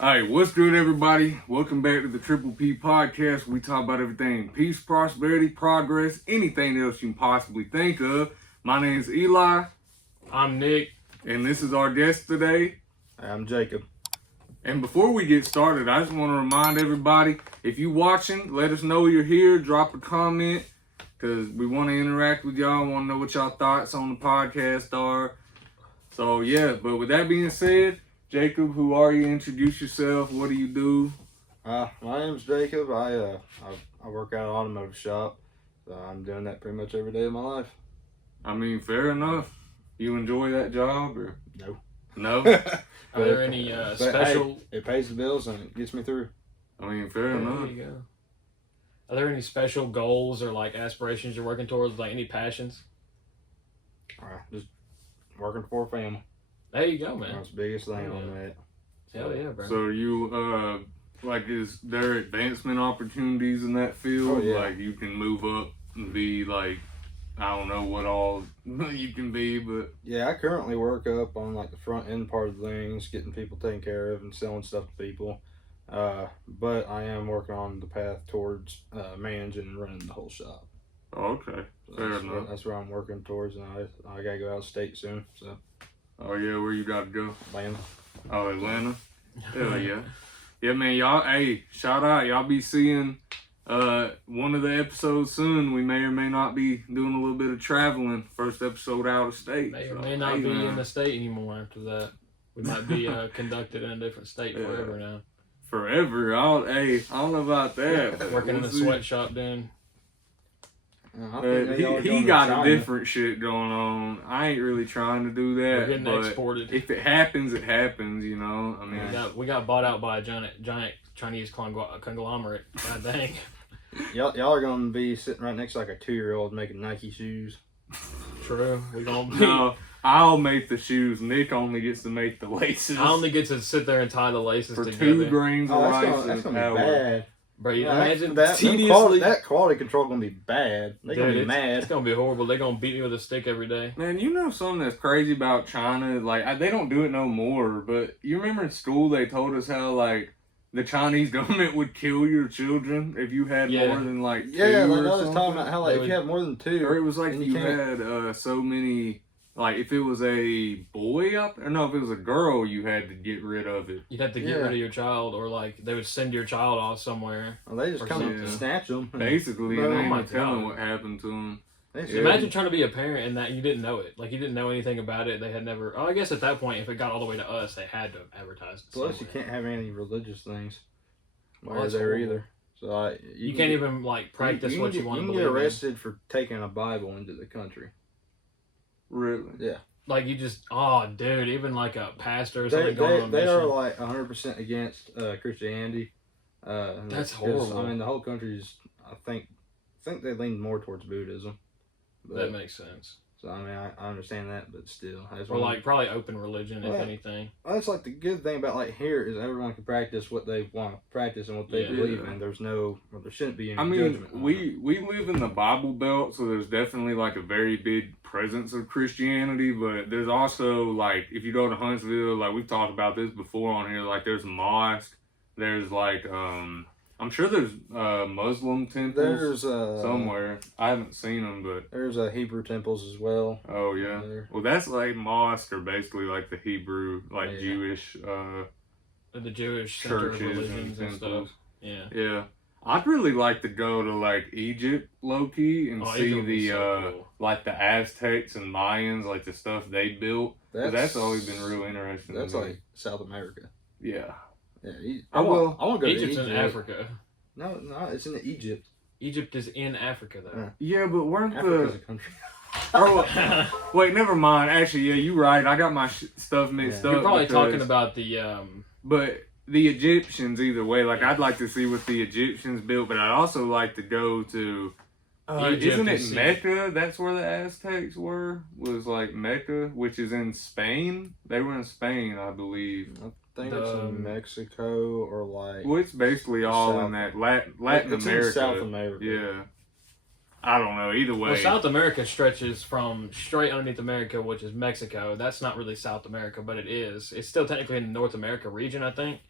Alright, what's good, everybody? Welcome back to the Triple P Podcast. We talk about everything peace, prosperity, progress, anything else you can possibly think of. My name is Eli. I'm Nick. And this is our guest today. I'm Jacob. And before we get started, I just want to remind everybody, if you're watching, let us know you're here. Drop a comment, because we want to interact with y'all. Want to know what y'all thoughts on the podcast are. So, yeah, but with that being said, Jacob, who are you? Introduce yourself. What do you do? My name's Jacob. I work at an automotive shop. So I'm doing that pretty much every day of my life. I mean, fair enough. You enjoy that job, or no? No. Are there any special? Hey, it pays the bills and it gets me through. I mean, fair enough. There you go. Are there any special goals or like aspirations you're working towards? Like any passions? Just working for a family. There you go, man. That's the biggest thing on that. Hell yeah, bro. So you is there advancement opportunities in that field? Oh, yeah. Like you can move up and be like, I don't know what all you can be, but Yeah, I currently work up on like the front end part of things, getting people taken care of and selling stuff to people. But I am working on the path towards managing and running the whole shop. okay, fair enough. That's where I'm working towards, and I gotta go out of state soon. So Oh yeah, where you gotta go? Atlanta. Oh, Atlanta. Hell yeah. Yeah, man, y'all, hey, shout out. Y'all be seeing one of the episodes soon. We may or may not be doing a little bit of traveling. First episode out of state. May or So, may not hey, be man. in the state anymore after that. We might be conducted in a different state forever now. Forever. I don't know about that. Working in a see. sweatshop then. He got a different shit going on. I ain't really trying to do We're that. getting But exported. if it happens, it happens, you know? I mean, We got bought out by a giant Chinese conglomerate. God dang. Y'all are gonna be sitting right next to like a 2-year-old making Nike shoes. True. We gonna be. no, I'll make the shoes. Nick only gets to make the laces. I only get to sit there and tie the laces for together. 2 grains of rice That's an gonna hour. be bad. Bro, you Yeah, imagine that tediously. that quality control gonna be bad. They're gonna be It's mad. gonna be horrible. They're gonna beat me with a stick every day. Man, you know something that's crazy about China? Like, they don't do it no more, but you remember in school they told us how, like, the Chinese government would kill your children if you had Yeah. more than, like, 2 Yeah, like or I was something? talking about how like They if you would- have more than 2, Or it was like then you can't. had so many, like, if it was a boy up, or no, if it was a girl, you had to get rid of it. You'd have to get rid of your child, or like they would send your child off somewhere. Well, they just or come something. and snatch them. Basically, No, and oh they ain't my no telling God. what happened to them. Yeah. Imagine trying to be a parent and that you didn't know it. Like you didn't know anything about it. They had never. Oh, I guess at that point, if it got all the way to us, they had to advertise it. Plus, you somewhere. can't have any religious things Well, while that's there horrible. either. So You can't even like practice what you want to You believe. can get in. arrested for taking a Bible into the country. Really? Yeah. Like you just, oh, dude, even like a pastor or something going on a They are mission. like 100% against Christianity. That's 'cause, horrible. I mean, the whole country's. I think they lean more towards Buddhism. But, That makes sense. so I mean, I understand that, but still, I just Or wanna- like probably open religion, if Well, anything. That's like the good thing about like here is everyone can practice what they want to practice and what they Yeah. believe in. There shouldn't be any I mean, judgment. on it. we live in the Bible Belt, so there's definitely like a very big presence of Christianity, but there's also like, if you go to Huntsville, like we've talked about this before on here, like there's a mosque, there's like, I'm sure there's Muslim temples There's somewhere. I haven't seen them, but There's Hebrew temples as well. oh yeah. There. Well, that's like mosque or basically like the Hebrew, like Yeah. Jewish The Jewish center of churches and religions and temples. stuff. Yeah. Yeah. I'd really like to go to like Egypt low key and Oh, see Egypt would be the so cool. like the Aztecs and Mayans, like the stuff they built. 'Cause that's always been real interesting. That's to me. like South America. Yeah. Yeah, I want- I want to go Egypt's to in Egypt. Africa. No, it's in Egypt. Egypt is in Africa, though. Yeah. Yeah, but weren't Africa's a the country. wait, never mind. Actually, yeah, you're right. I got my stuff mixed Yeah. up. You're probably because- talking about the But the Egyptians, either way, like I'd like to see what the Egyptians built, but I'd also like to go to. Egypt Isn't and it see- Mecca? That's where the Aztecs were. Was like Mecca, which is in Spain. They were in Spain, I believe. I think it's in Mexico or like. Well, it's basically all South- in that Latin it's America. in South America. Yeah. I don't know. Either way. Well, South America stretches from straight underneath America, which is Mexico. That's not really South America, but it is. It's still technically in the North America region, I think.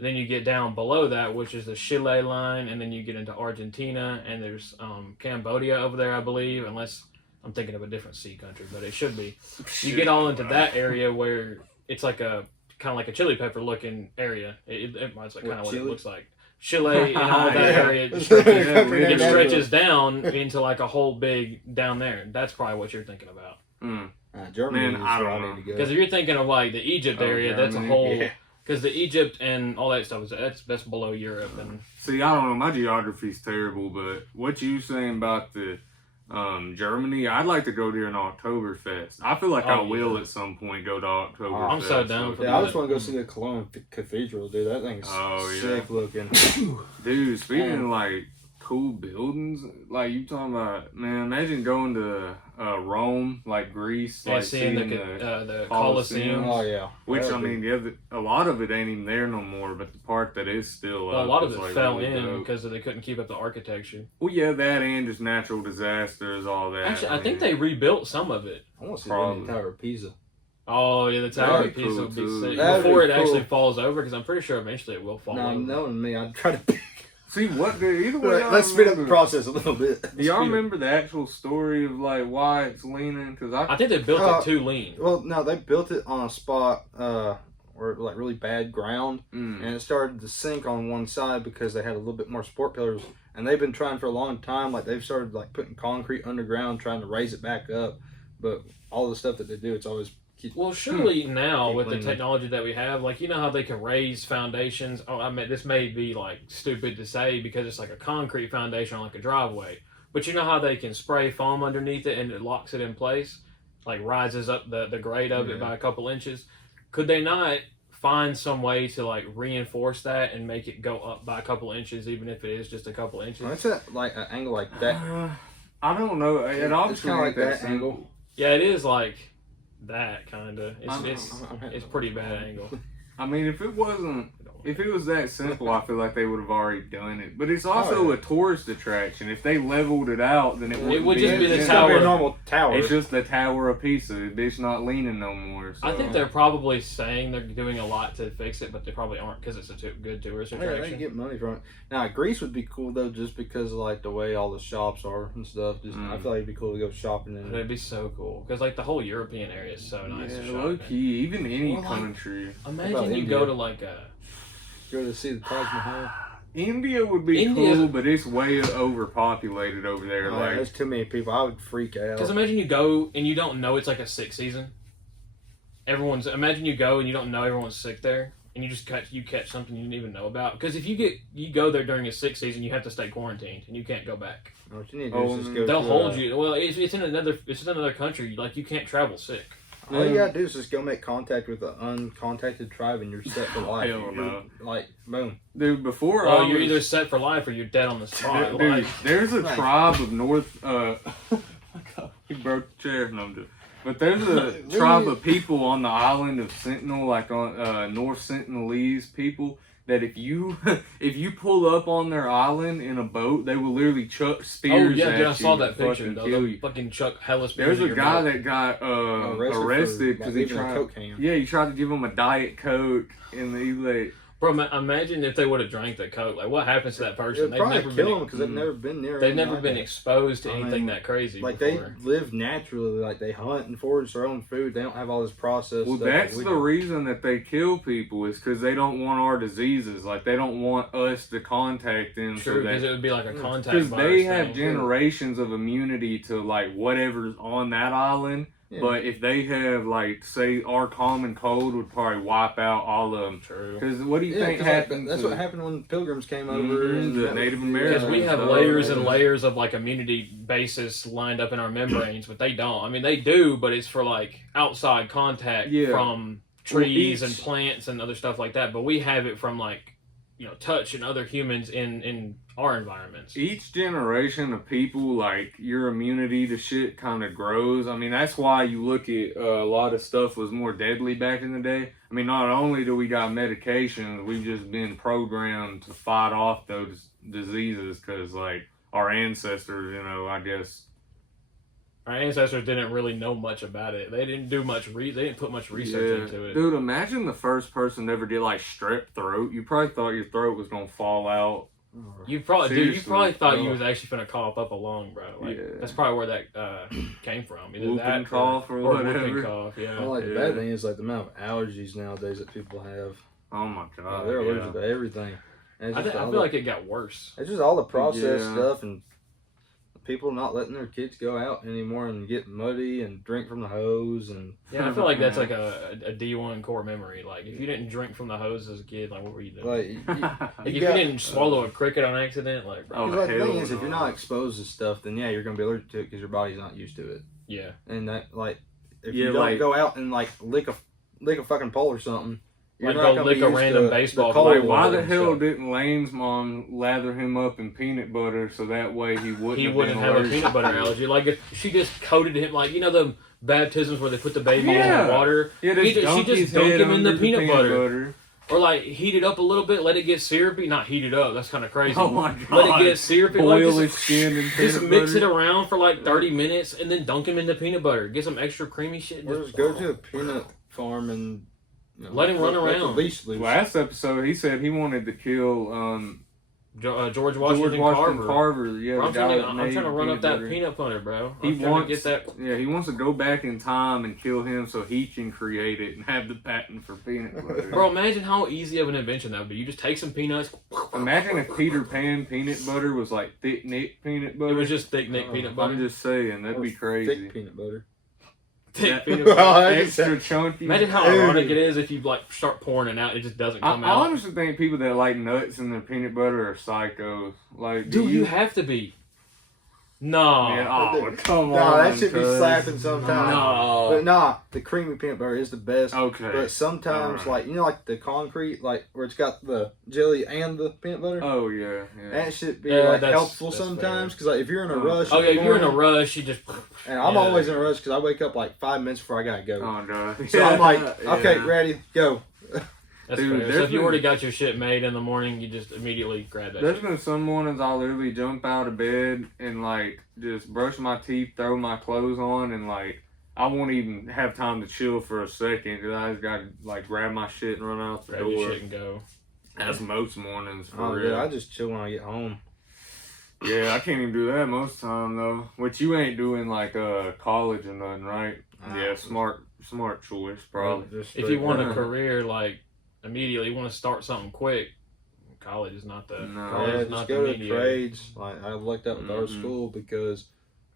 Then you get down below that, which is the Chile line, and then you get into Argentina, and there's Cambodia over there, I believe, unless I'm thinking of a different sea country, but it should be. You get all into that area where it's like a kind of like a chili pepper looking area. It's like kind of what it looks like. Chile and all that area it stretches down into like a whole big down there. That's probably what you're thinking about. Germany Man, I don't know. Because if you're thinking of like the Egypt area, that's a Germany, whole. Because the Egypt and all that stuff that's below Europe. And see, I don't know, my geography's terrible, but what you saying about the Germany, I'd like to go there in Oktoberfest. I feel like I will at some point go to Oktoberfest. I'm so down for that. I just want to go see the Cologne Cathedral, dude. That thing's sick looking. Dude, speaking of like cool buildings, like you talking about, man, imagine going to Rome, like Greece, like seeing the Colosseum. Oh yeah. Which I mean, a lot of it ain't even there no more, but the part that is still well, a lot of it like fell really in dope. because they couldn't keep up the architecture. Well, yeah, that and just natural disasters, all that. Actually, I think they rebuilt some of it. I want to see the Tower of Pisa. Oh yeah, the Tower of Pisa would be sick before it actually falls over, because I'm pretty sure eventually it will fall over. Knowing me, I'd try to. See what? Either way, let's speed up the process a little bit. Do y'all remember the actual story of like why it's leaning? Because I think they built it too lean. Well, no, they built it on a spot where like really bad ground, and it started to sink on one side because they had a little bit more support pillars, and they've been trying for a long time. Like they've started like putting concrete underground, trying to raise it back up, but all the stuff that they do, it's always. Well, surely now with the technology that we have, like, you know how they can raise foundations. Oh, I mean, this may be like stupid to say because it's like a concrete foundation on like a driveway, but you know how they can spray foam underneath it and it locks it in place, like rises up the grade of it by a couple inches. Could they not find some way to like reinforce that and make it go up by a couple inches, even if it is just a couple inches? Well, it's at like an angle like that. I don't know. It's kind of like that angle. Yeah, it is like. That kind of it's pretty bad angle. I mean, if it was that simple, I feel like they would have already done it. But it's also a tourist attraction. If they leveled it out, then it would just be the It's tower. a normal tower. It's just the Tower of Pisa. It's not leaning no more. So. I think they're probably saying they're doing a lot to fix it, but they probably aren't because it's a good tourist attraction. Yeah, they can get money from it. Now, Greece would be cool though, just because of like the way all the shops are and stuff. I feel like it'd be cool to go shopping in. It'd be so cool because like the whole European area is so nice. Yeah, to low shop key, even any Well, country. Imagine you go to like a. Go to see the Taj Mahal. India would be cool, but it's way overpopulated over there. Like there's too many people. I would freak out. Because imagine you go and you don't know it's like a sick season. Imagine you go and you don't know everyone's sick there, and you catch something you didn't even know about. Because if you go there during a sick season, you have to stay quarantined and you can't go back. What you need to do is just go. They'll hold you. Well, it's in another country. Like you can't travel sick. All you gotta do is just go make contact with an uncontacted tribe, and you're set for life. Hell no. Like boom. Dude, before you're either set for life or you're dead on the spot. Dude, there's a tribe of North. He broke the chair. No, I'm just. But there's a tribe of people on the island of Sentinel, like on North Sentinelese people, that if you pull up on their island in a boat, they will literally chuck spears at you. I saw that picture. They'll fucking chuck hella spears. There's a guy that got arrested because he tried to give him a Diet Coke, and he like. Bro, imagine if they would have drank the Coke. Like, what happens to that person? They'd probably kill them because they've never been near. They've never been exposed to anything that crazy. Like before. they live naturally. Like they hunt and forage their own food. They don't have all this processed. Well, stuff that's the reason that they kill people is because they don't want our diseases. Like they don't want us to contact them. True, because it would be like a contact. Because they have generations of immunity to like whatever's on that island. Yeah. But if they have, like, say, our common cold would probably wipe out all of them. True. Because what do you think happened? That's what happened when pilgrims came over. And the Native Americans. Because we have layers and layers of, like, immunity bases lined up in our membranes, but they don't. I mean, they do, but it's for, like, outside contact from trees and plants and other stuff like that. But we have it from, like, you know, touch and other humans in our environments. Each generation of people, like, your immunity to shit kind of grows. I mean, that's why you look at a lot of stuff was more deadly back in the day. I mean, not only do we got medications, we've just been programmed to fight off those diseases because, like, our ancestors, you know, I guess. our ancestors didn't really know much about it. They didn't do much. They didn't put much research into it. Dude, imagine the first person to ever get like strep throat. You probably thought your throat was gonna fall out. You probably thought you bro. was actually gonna cough up a lung, bro. Like, Yeah. that's probably where that came from. Either Whooping that cough or whooping whatever. cough. Yeah. Well, like the bad thing is like the amount of allergies nowadays that people have. Oh my god, They're allergic to everything. And I feel like it got worse. it's just all the processed Yeah. stuff and people not letting their kids go out anymore and get muddy and drink from the hose and Yeah, I feel like that's like a D1 core memory. Like, if you didn't drink from the hose as a kid, like, what were you doing? like If you didn't swallow a cricket on accident, like, bro. Oh, Because like, the thing hell is, if you're no. not exposed to stuff, then yeah, you're gonna be allergic to it because your body's not used to it. Yeah. And that like, if Yeah, you don't like- go out and like lick a fucking pole or something, you're Like, not go gonna lick be a used to random the baseball cold Like, why weather the and hell stuff. didn't Lane's mom lather him up in peanut butter so that way he wouldn't He have wouldn't been have a allergic? peanut butter allergy. Like, if she just coated him, like, you know, the baptisms where they put the baby in Yeah. the water? Yeah, She just dunk his dunked head him in the under peanut butter. Or, like, heat it up a little bit, let it get syrupy. Not heat it up, that's kind of crazy. Oh my god. Let it get syrupy. Like, Boil just- his skin in peanut Just mix it butter. around for like 30 minutes and then dunk him into peanut butter. Get some extra creamy shit. Or just go to a peanut farm and Let him run let the around. leash loose. Last episode, he said he wanted to kill George Washington Carver. Yeah, Bro, the I'm guy trying that to made run up that butter. peanut butter, bro. He I'm trying wants to get that. Yeah, he wants to go back in time and kill him so he can create it and have the patent for peanut butter. Bro, imagine how easy of an invention that would be. You just take some peanuts. Imagine if Peter Pan peanut butter was like thick Nick peanut butter. It was just thick Nick peanut butter. I'm just saying, that'd be crazy. Thick peanut butter. Thick That- peanut butter. Extra chunky. Imagine how ironic it is if you like start pouring it out, it just doesn't I come out. honestly think people that like nuts in their peanut butter are psychos. Like, Dude, you have to be. No. Man, oh, come on. Nah, that should be cuz. slapping sometimes. No. But nah, the creamy peanut butter is the best. Okay. But sometimes, Alright. like, you know, like the concrete, like, where it's got the jelly and the peanut butter? Oh, yeah. That should be, Yeah, like, that's helpful fair. sometimes. Because, like, if you're in a Oh. rush. Oh, yeah, in the if you're in a morning- rush, you just. And I'm Yeah. always in a rush because I wake up, like, 5 minutes before I gotta go. Oh, no. So I'm like, Yeah. okay, ready, go. That's Dude, fair. So there's if you been- already got your shit made in the morning, you just immediately grab that There's shit. been some mornings I'll literally jump out of bed and, like, just brush my teeth, throw my clothes on, and, like, I won't even have time to chill for a second because I just gotta, like, grab my shit and run out the Grab your door. shit and go. That's most mornings, for Oh, real. yeah, I just chill when I get home. Yeah, I can't even do that most of the time though. Which you ain't doing like college or nothing, right? Nah. Yeah, smart choice, probably. Just If you straight want a run. career, like, immediately, you want to start something quick, college is not the. No. College Yeah, is just not go the to mediator. trades. Like, I looked up with our Mhm. school because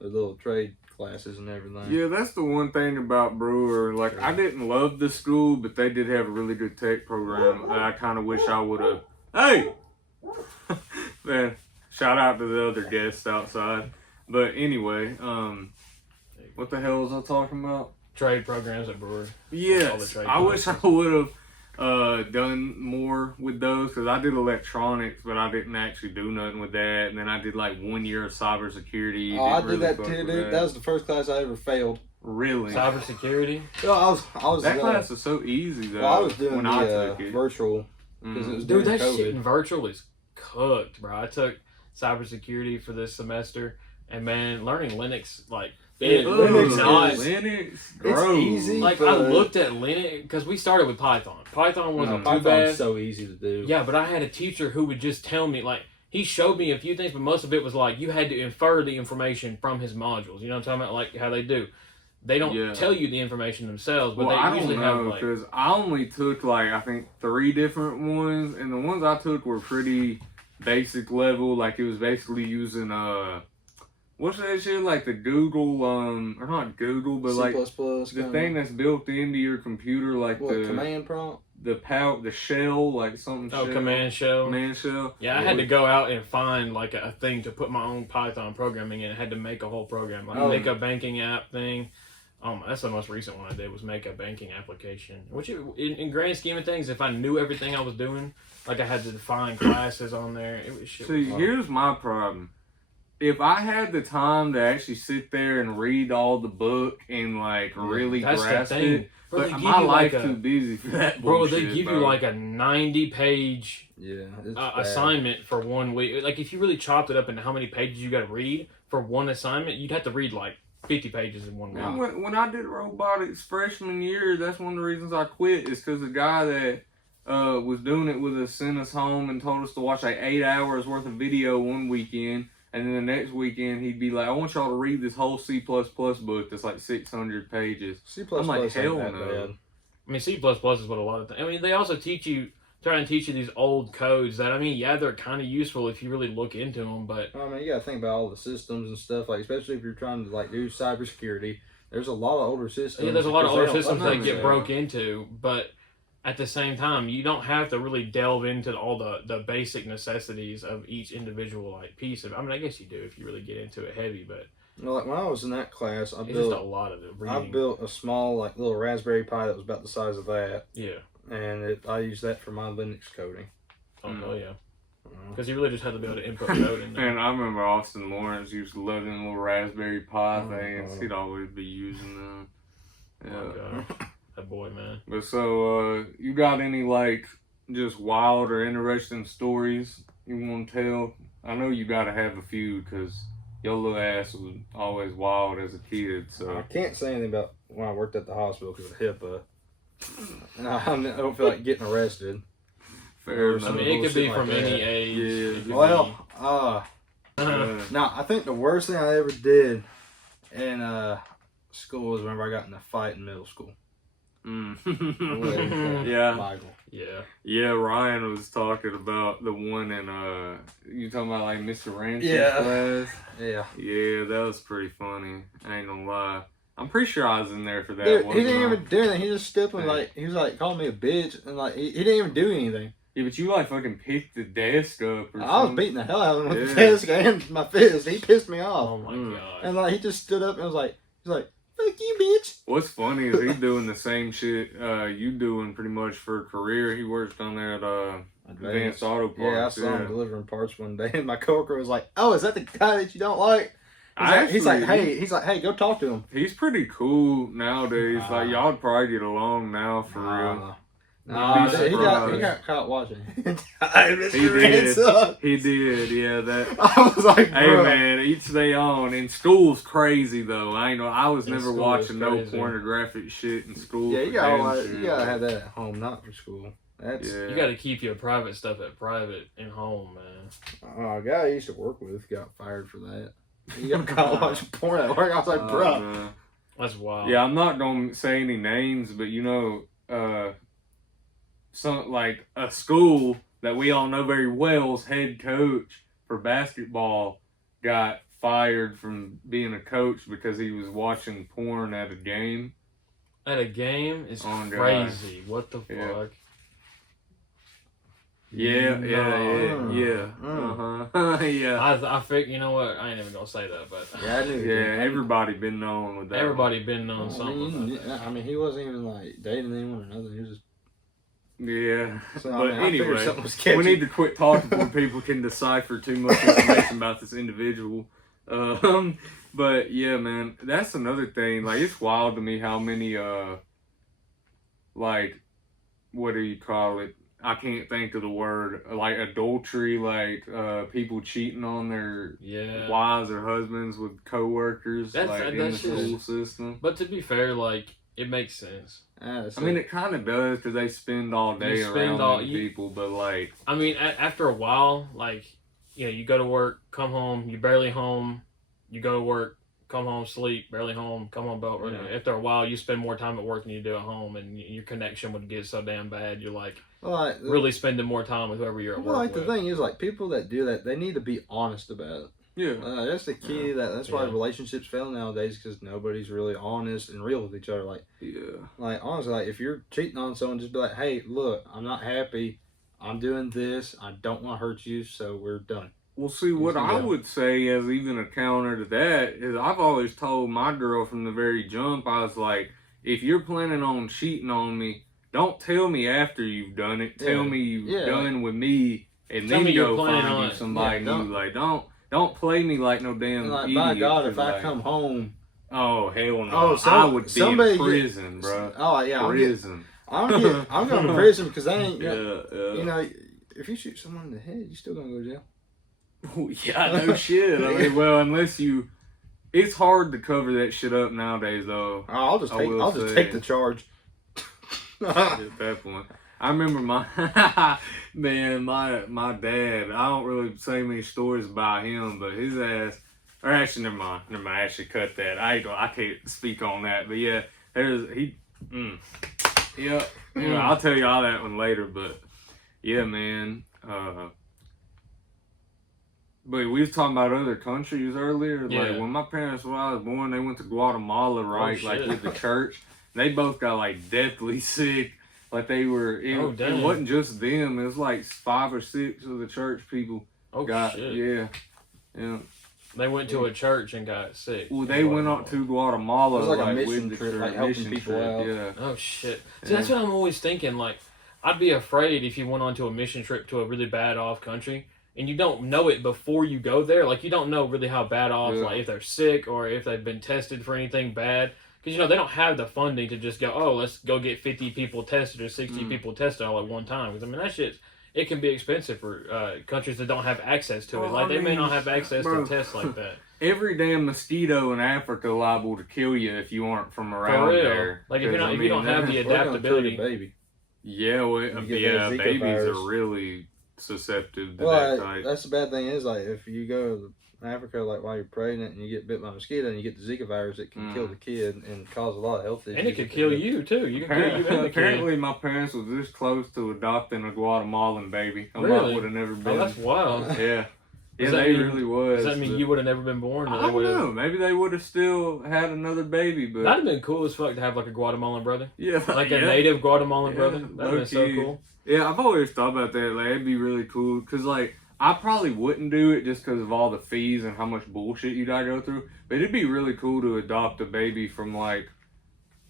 the little trade classes and everything. Yeah, that's the one thing about Brewer. Like, I didn't love the school, but they did have a really good tech program that I kind of wish I would have. Hey! Man, shout out to the other guests outside. But anyway, what the hell was I talking about? Trade programs at Brewer. All the Yes, trade I wish I classes. would have done more with those because I did electronics, but I didn't actually do nothing with that. And then I did like 1 year of cybersecurity. Oh, I Didn't did really that fuck too, with dude. That was the first class I ever failed. really. Cybersecurity. No, I was That class was so easy though. well, I was doing when the I took it. virtual because it Mm. was Dude, during that COVID. shit in virtual is cooked, bro. I took cybersecurity for this semester, and man, learning Linux, like, it Linux was is- not. Linux, gross. easy. Like, I looked at Linux, because we started with Python. Python wasn't too Python's bad. so easy to do. Yeah, but I had a teacher who would just tell me, like, he showed me a few things, but most of it was like, you had to infer the information from his modules. You know what I'm talking about? Like, how they do. They don't Yeah. tell you the information themselves, but Well, I they don't usually have, know like, because I only took like I think 3 different ones, and the ones I took were pretty basic level. Like it was basically using what's that shit like the Google or not Google, but C++, like the the thing that's built into your computer, like the command prompt. the shell, like something. oh, shell, command shell. Command shell. Yeah, I had to go out and find like a thing to put my own Python programming in. I had to make a whole program, like Oh. make a banking app thing. That's the most recent one I did was make a banking application. Which, in grand scheme of things, if I knew everything I was doing, like I had to define classes on there. It was shit. See, here's my problem. If I had the time to actually sit there and read all the book and like really That's the grasp thing. it, Bro, but they give my you life like too busy for that bro, bullshit. they give bro. you like a 90-page Yeah, it's bad. assignment for 1 week. Like if you really chopped it up into how many pages you got to read for one assignment, you'd have to read like 50 pages in one week. When I did robotics freshman year, that's one of the reasons I quit. Is because the guy that was doing it with us sent us home and told us to watch like 8 hours worth of video one weekend, and then the next weekend he'd be like, "I want y'all to read this whole C++ book that's like 600 pages." I'm like, hell no. I mean, C++ is what a lot of things. I mean, they also try and teach you these old codes that, I mean, yeah, they're kind of useful if you really look into them, but... I mean, you got to think about all the systems and stuff, like, especially if you're trying to, like, do cybersecurity. There's a lot of older systems. Yeah, there's a lot of older systems that get broke into, but at the same time, you don't have to really delve into all the basic necessities of each individual, like, piece of... I mean, I guess you do if you really get into it heavy, but... Well, like, when I was in that class, it's just a lot of it. I built a small, like, little Raspberry Pi that was about the size of that. Yeah. And I used that for my Linux coding. Oh, hell yeah. Because you really just had to be able to input code in there. And I remember Austin Lawrence used to love them little Raspberry Pi things. He'd always be using them. Yeah. Oh, gosh. That boy, man. But so, you got any, like, just wild or interesting stories you want to tell? I know you got to have a few, because your little ass was always wild as a kid, so... I can't say anything about when I worked at the hospital because of HIPAA. And I don't feel like getting arrested. Fair I mean, it could be from any age. Yeah. Well, now, I think the worst thing I ever did in school was whenever I got in a fight in middle school. Yeah. Michael. Yeah, Ryan was talking about the one in, you talking about like Mr. Ranch's class? Yeah. Yeah, that was pretty funny. I ain't gonna lie. I'm pretty sure I was in there for that. Dude, he didn't even do anything. He just stepped and like, he was like calling me a bitch and like, he didn't even do anything. Yeah, but you like fucking picked the desk up or I was beating the hell out of him with the desk and my fist. He pissed me off. Oh my god. And like, he just stood up and was like, fuck you, bitch. What's funny is he's doing the same shit you doing pretty much for a career. He works down there at Advanced Auto Parts. Yeah, I saw him delivering parts one day, and my coworker was like, "Oh, is that the guy that you don't like?" He's like, hey, go talk to him. He's pretty cool nowadays. Like y'all would probably get along now for real. Nah, he got caught watching. He did, yeah. That I was like, hey bro. man, each their own. And school's crazy though. I was never watching no pornographic shit in school. Yeah, you gotta have that at home, not for school. You gotta keep your private stuff at private in home, man. A guy I used to work with got fired for that. He got caught watching porn at work. I was like, bro. That's wild. Yeah, I'm not gonna say any names, but you know, some like a school that we all know very well's head coach for basketball got fired from being a coach because he was watching porn at a game. At a game is crazy. What the fuck? Yeah. I think you know what? I ain't even gonna say that, but everybody been known with that. Everybody been known something. I mean, he wasn't even like dating anyone or nothing. He was just. Yeah, so, but anyway, we need to quit talking before people can decipher too much information about this individual. But yeah, man, that's another thing. Like, it's wild to me how many, like, what do you call it? I can't think of the word. Like adultery, like people cheating on their wives or husbands with coworkers, in the school system. But to be fair, like, it makes sense. I mean, it kind of does because they spend all day around people, but like... I mean, after a while, like, you know, you go to work, come home, you're barely home, you go to work, come home, sleep, barely home, come home, but after a while, you spend more time at work than you do at home, and your connection would get so damn bad, you're like, really spending more time with whoever you're at work with. The thing is, like, people that do that, they need to be honest about it. Yeah. That's the key. That's why relationships fail nowadays, because nobody's really honest and real with each other. Like, honestly, like, if you're cheating on someone, just be like, hey, look, I'm not happy. I'm doing this. I don't want to hurt you, so we're done. Well, see, what I would say as even a counter to that is I've always told my girl from the very jump, I was like, if you're planning on cheating on me, don't tell me after you've done it. Tell me you've done with me, and then go find you somebody new. Like, don't play me like no damn idiot. By God, if I come home... Oh, hell no. I would be in prison, bro. Oh, yeah. Prison. I'm going to prison because I ain't... You know, if you shoot someone in the head, you're still going to go to jail. Yeah, no shit. I mean, well, unless you It's hard to cover that shit up nowadays, though. I'll just take the charge. At that point, I remember my my dad. I don't really say many stories about him, but his ass. Or actually, never mind. I actually cut that. I can't speak on that. But yeah, Yeah, I'll tell you all that one later. But yeah, man. But we was talking about other countries earlier. Yeah. Like when my parents, when I was born, they went to Guatemala, right? Like with the church. They both got like deathly sick. Like they were. It wasn't just them. It was like 5 or 6 of the church people got. Shit. Yeah. They went to a church and got sick. Well, they went up to Guatemala. It was like a with mission trip, like helping people out. Yeah. Oh shit! See, that's what I'm always thinking. Like, I'd be afraid if you went on to a mission trip to a really bad off country and you don't know it before you go there. Like, you don't know really how bad off, like if they're sick or if they've been tested for anything bad. Because, they don't have the funding to just go, oh, let's go get 50 people tested or 60 people tested all at one time. Because, that shit, it can be expensive for countries that don't have access to it. Like, they may not have access to tests like that. Every damn mosquito in Africa liable to kill you if you aren't from around there. Like, if you don't have the adaptability. Baby. Yeah, babies are really susceptible to that type. That's the bad thing is, like, if you go to Africa, like, while you're pregnant and you get bit by a mosquito and you get the Zika virus, it can kill the kid and cause a lot of health issues. And it could kill you, too. You can kill you and the Apparently, kid. my parents was this close to adopting a Guatemalan baby. I Really? would have never been. Oh, that's wild. Yeah. Yeah, really was. Does that mean you would have never been born? I don't know. Maybe they would have still had another baby, but that'd have been cool as fuck to have like a Guatemalan brother. Yeah, like a native Guatemalan brother. That'd have been so cool. Yeah, I've always thought about that. Like, it'd be really cool because, like, I probably wouldn't do it just because of all the fees and how much bullshit you gotta go through. But it'd be really cool to adopt a baby from like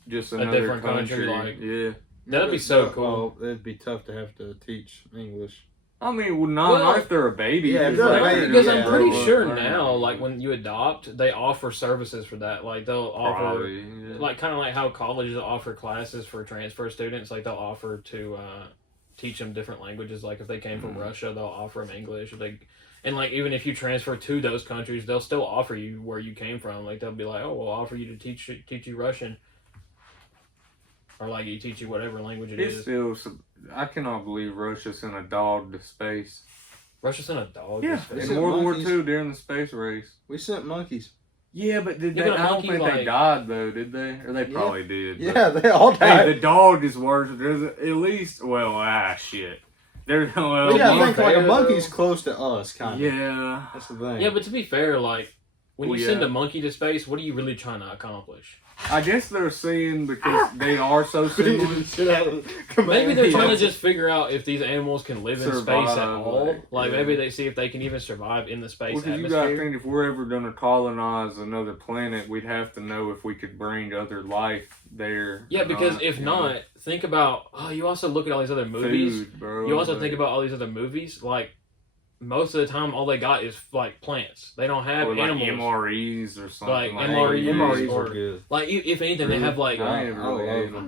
just another different country. Like, yeah, that'd be so cool. Well, it'd be tough to have to teach English. I mean, not if they're a baby. Yeah, because I'm pretty sure now, like when you adopt, they offer services for that. Like they'll offer, like kind of like how colleges offer classes for transfer students. Like they'll offer to teach them different languages. Like if they came from Russia, they'll offer them English. And like even if you transfer to those countries, they'll still offer you where you came from. Like they'll be like, oh, we'll offer you to teach you Russian. Or like you teach you whatever language it is. Still, I cannot believe Russia sent a dog to space. Russia sent a dog to space? In World War II during the space race. We sent monkeys. Yeah, but did they? I don't think they died though, did they? Or they probably did. Yeah, they all died. Hey, the dog is worse. There's at least, shit. There's we gotta think like a monkey's close to us, kind of. Yeah, that's the thing. Yeah, but to be fair, like when you send a monkey to space, what are you really trying to accomplish? I guess they're seeing because they are so similar. Maybe they're trying to just figure out if these animals can live in space at all. Like maybe they see if they can even survive in the space atmosphere. You gotta think if we're ever gonna colonize another planet, we'd have to know if we could bring other life there. Yeah, because if not, think about. You also look at all these other movies. Food, bro, you also think about all these other movies, like. Most of the time, all they got is like plants. They don't have animals. MREs or something. Like MREs are good. Like if anything, they have like. I've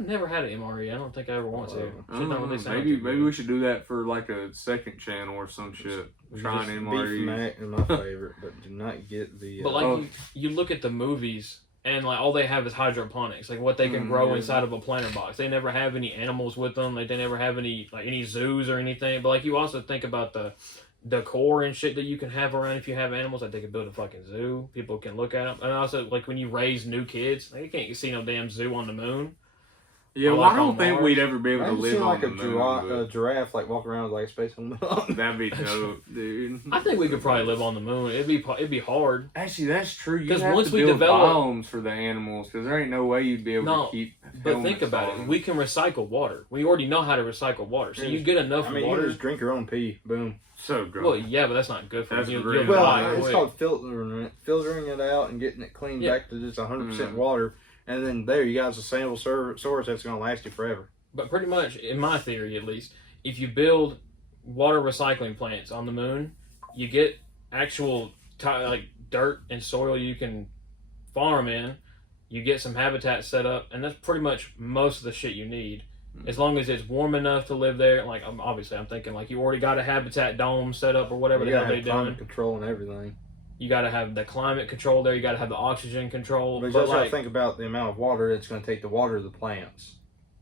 never had an MRE. I don't think I ever want to. Maybe we should do that for like a second channel or some shit. Trying MREs. Beef Mac is my favorite, but do not get the. But like you look at the movies. And like all they have is hydroponics, like what they can grow inside of a planter box. They never have any animals with them. Like they never have any zoos or anything. But like you also think about the decor and shit that you can have around if you have animals. Like they could build a fucking zoo. People can look at them. And also like when you raise new kids, like, you can't see no damn zoo on the moon. Yeah, well, I don't think we'd ever be able to live on the moon. A giraffe like walk around with like a space helmet on. That'd be dope, dude. I think we could probably live on the moon. It'd be hard. Actually, that's true. Because once we develop biomes for the animals, because there ain't no way you'd be able to keep. But think about it. We can recycle water. We already know how to recycle water. So you get enough water. You just drink your own pee. Boom. So gross. Well, yeah, but that's not good for you. It's called filtering it out and getting it cleaned back to just 100% water. And then there you got a sustainable source that's going to last you forever. But pretty much, in my theory at least, if you build water recycling plants on the moon, you get actual like dirt and soil you can farm in. You get some habitat set up, and that's pretty much most of the shit you need. As long as it's warm enough to live there. Like obviously, I'm thinking like you already got a habitat dome set up or whatever the hell they're doing. Climate control and everything. You got to have the climate control there. You got to have the oxygen control. But you But also got to like, think about the amount of water it's going to take to water the plants.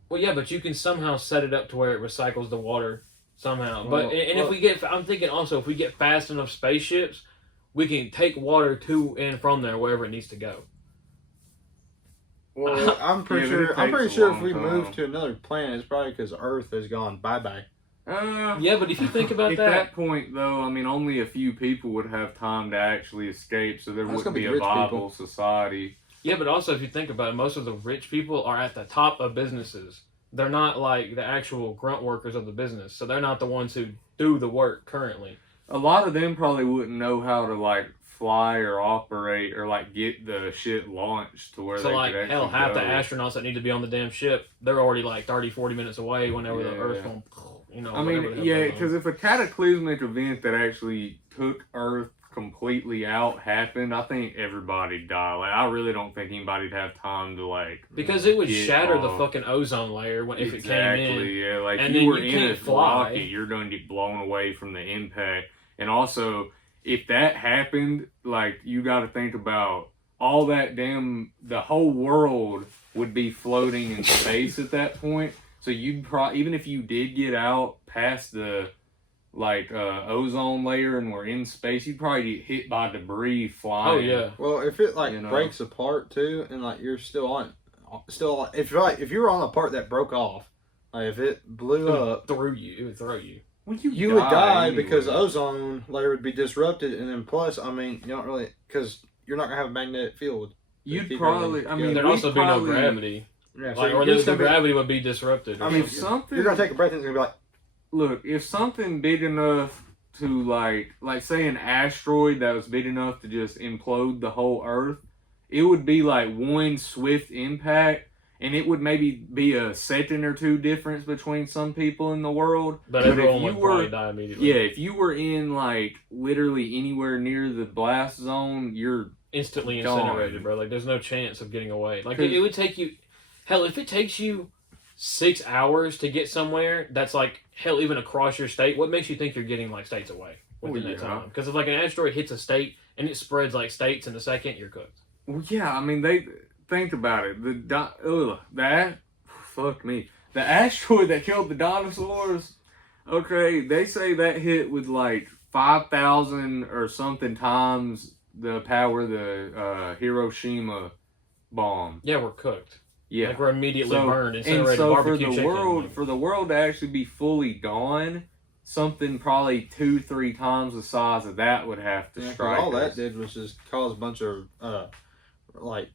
well, yeah, but you can somehow set it up to where it recycles the water somehow. But Well, if we get, I'm thinking also if we get fast enough spaceships, we can take water to and from there wherever it needs to go. Well, I'm pretty Yeah, but it sure. I'm takes pretty a sure if long we time. move to another planet, it's probably because Earth has gone bye bye. Yeah, but if you think about at that, that point, though, I mean, only a few people would have time to actually escape, so there That's wouldn't gonna be be a rich viable people. society. yeah, but also if you think about it, most of the rich people are at the top of businesses. They're not like the actual grunt workers of the business, so they're not the ones who do the work currently. A lot of them probably wouldn't know how to like fly or operate or like get the shit launched to where So they like could actually hell, half go. the astronauts that need to be on the damn ship, they're already like 30, 40 minutes away whenever the Yeah. Earth's going, you know. I whatever mean, the hell yeah, goes on. because if a cataclysmic event that actually took Earth completely out happened, I think everybody'd die. Like, I really don't think anybody'd have time to like. Because it would get shatter the off. fucking ozone layer if it came in. Yeah, like and you then were you in can't a fly. rocket, you're going to get blown away from the impact. And also, if that happened, like you got to think about all that the whole world would be floating in space at that point. So you'd probably, even if you did get out past the ozone layer and were in space, you'd probably get hit by debris flying. Oh yeah. Well, if it like You know. breaks apart too, and like you're still if you were on the part that broke off, like if it blew up, It would throw you. Well, you would die anyway. because the ozone layer would be disrupted, and then plus, I mean, you don't really because you're not gonna have a magnetic field. You'd keep probably. everything I mean, together. There'd also be no probably- gravity. Yeah, Like, or you're the just gonna be- gravity would be disrupted. Or I mean, If something. something, you're gonna take a breath and it's gonna be like, look, if something big enough to like say an asteroid that was big enough to just implode the whole Earth, it would be like one swift impact, and it would maybe be a second or two difference between some people in the world. But if everyone you would were- probably die immediately. Yeah, if you were in like literally anywhere near the blast zone, you're Instantly Gone. incinerated, bro. Like, there's no chance of getting away. Like, 'Cause- it would take you... Hell, if it takes you 6 hours to get somewhere that's, like, hell, even across your state, what makes you think you're getting, like, states away within that yeah. time? Because if, like, an asteroid hits a state and it spreads, like, states in a second, you're cooked. well, yeah. I mean, they think about it. Fuck me. The asteroid that killed the dinosaurs. Okay, they say that hit with like 5,000 or something times the power of the Hiroshima bomb. Yeah, we're cooked. Yeah. Like, we're immediately So- burned, And incinerated, so for barbecue the chicken. world, like- for the world to actually be fully gone, something probably 2-3 times the size of that would have to yeah, 'cause strike. all that us. did was just cause a bunch of like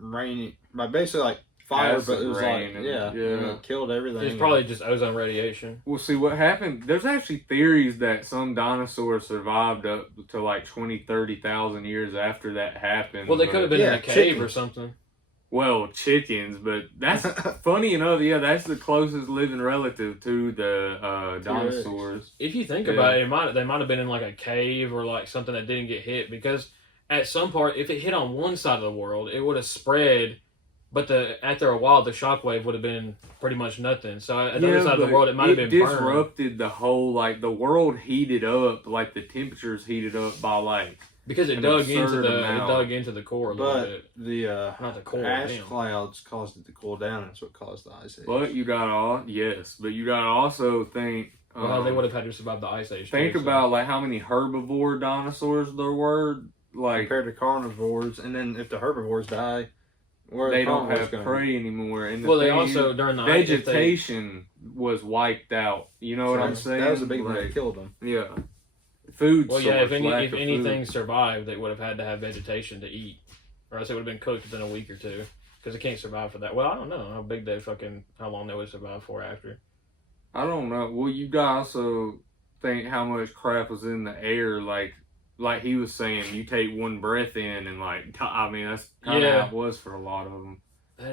rain, like basically like fire, Acid but it was rain like and- yeah, yeah. and it killed everything. It's probably just ozone radiation. Well, see what happened. There's actually theories that some dinosaurs survived up to like 20, 30,000 years after that happened. Well, they but- could have been in Yeah, a cave or chickens. something. Well, chickens, but that's funny enough. Yeah, that's the closest living relative to the dinosaurs. If you think Yeah. about it, they might have been in like a cave or like something that didn't get hit, because at some part, if it hit on one side of the world, it would have spread, but after a while, the shockwave would have been pretty much nothing. So at the other side of the but world, it might have been burned. disrupted the whole, like the world heated up, like the temperatures heated up by like Because it an dug into absurd the amount. core a little but bit. the Not the core. ash Damn. clouds caused it to cool down. That's what caused the ice age. But you gotta but you gotta also think. Well, they would have had to survive the ice age. Think too, so- about like how many herbivore dinosaurs there were. Like compared to carnivores, and then if the herbivores die, where they the don't carnivores have gonna- prey anymore. And the Well, they thing also is, during the ice, if they- vegetation was wiped out. You know what I'm saying? That was a big thing Like, that killed them. Yeah, food. Well, yeah. source, If lack if of anything food. survived, they would have had to have vegetation to eat, or else it would have been cooked within a week or two. Because it can't survive for that. Well, I don't know how long they would survive for after. I don't know. Well, you gotta also think how much crap was in the air. Like he was saying, you take one breath in and I mean that's kind of Yeah. how it was for a lot of them.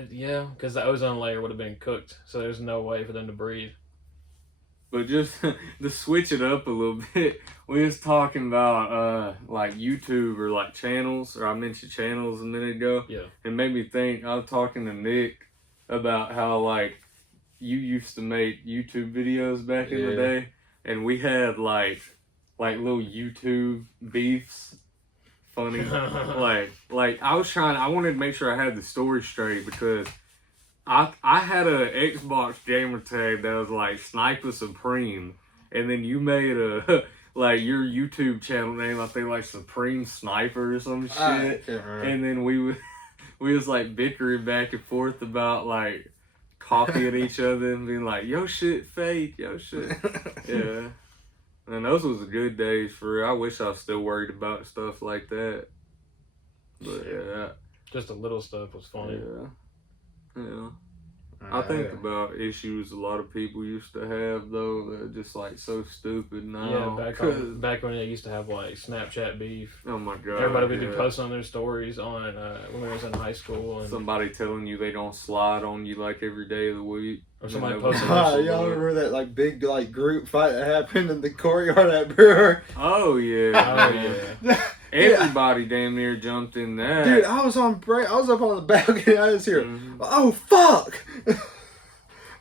Yeah, because the ozone layer would have been cooked, so there's no way for them to breathe. But just to switch it up a little bit, we was talking about like YouTube or like channels, or I mentioned channels a minute ago. Yeah. It made me think. I was talking to Nick about how like you used to make YouTube videos back in the Yeah. day, and we had like little YouTube beefs. funny. like I wanted to make sure I had the story straight because I had a Xbox gamer tag that was like Sniper Supreme, and then you made a like your YouTube channel name, I think like Supreme Sniper or some shit, and then we was like bickering back and forth about like copying each other and being like, yo shit fake, yo shit. Yeah. And those was the good days for real. I wish I was still worried about stuff like that. But yeah. Just the little stuff was funny. Yeah. I think about issues a lot of people used to have though that are just like so stupid now. Yeah, back when they used to have like Snapchat beef. Oh my god! Everybody would be posting on their stories on when we was in high school. And somebody telling you they don't slide on you like every day of the week. Or somebody posting. Y'all remember that like big like group fight that happened in the courtyard at Brewer? Oh yeah. Everybody damn near jumped in that. Dude, I was on break. I was up on the balcony. I was here. Oh fuck!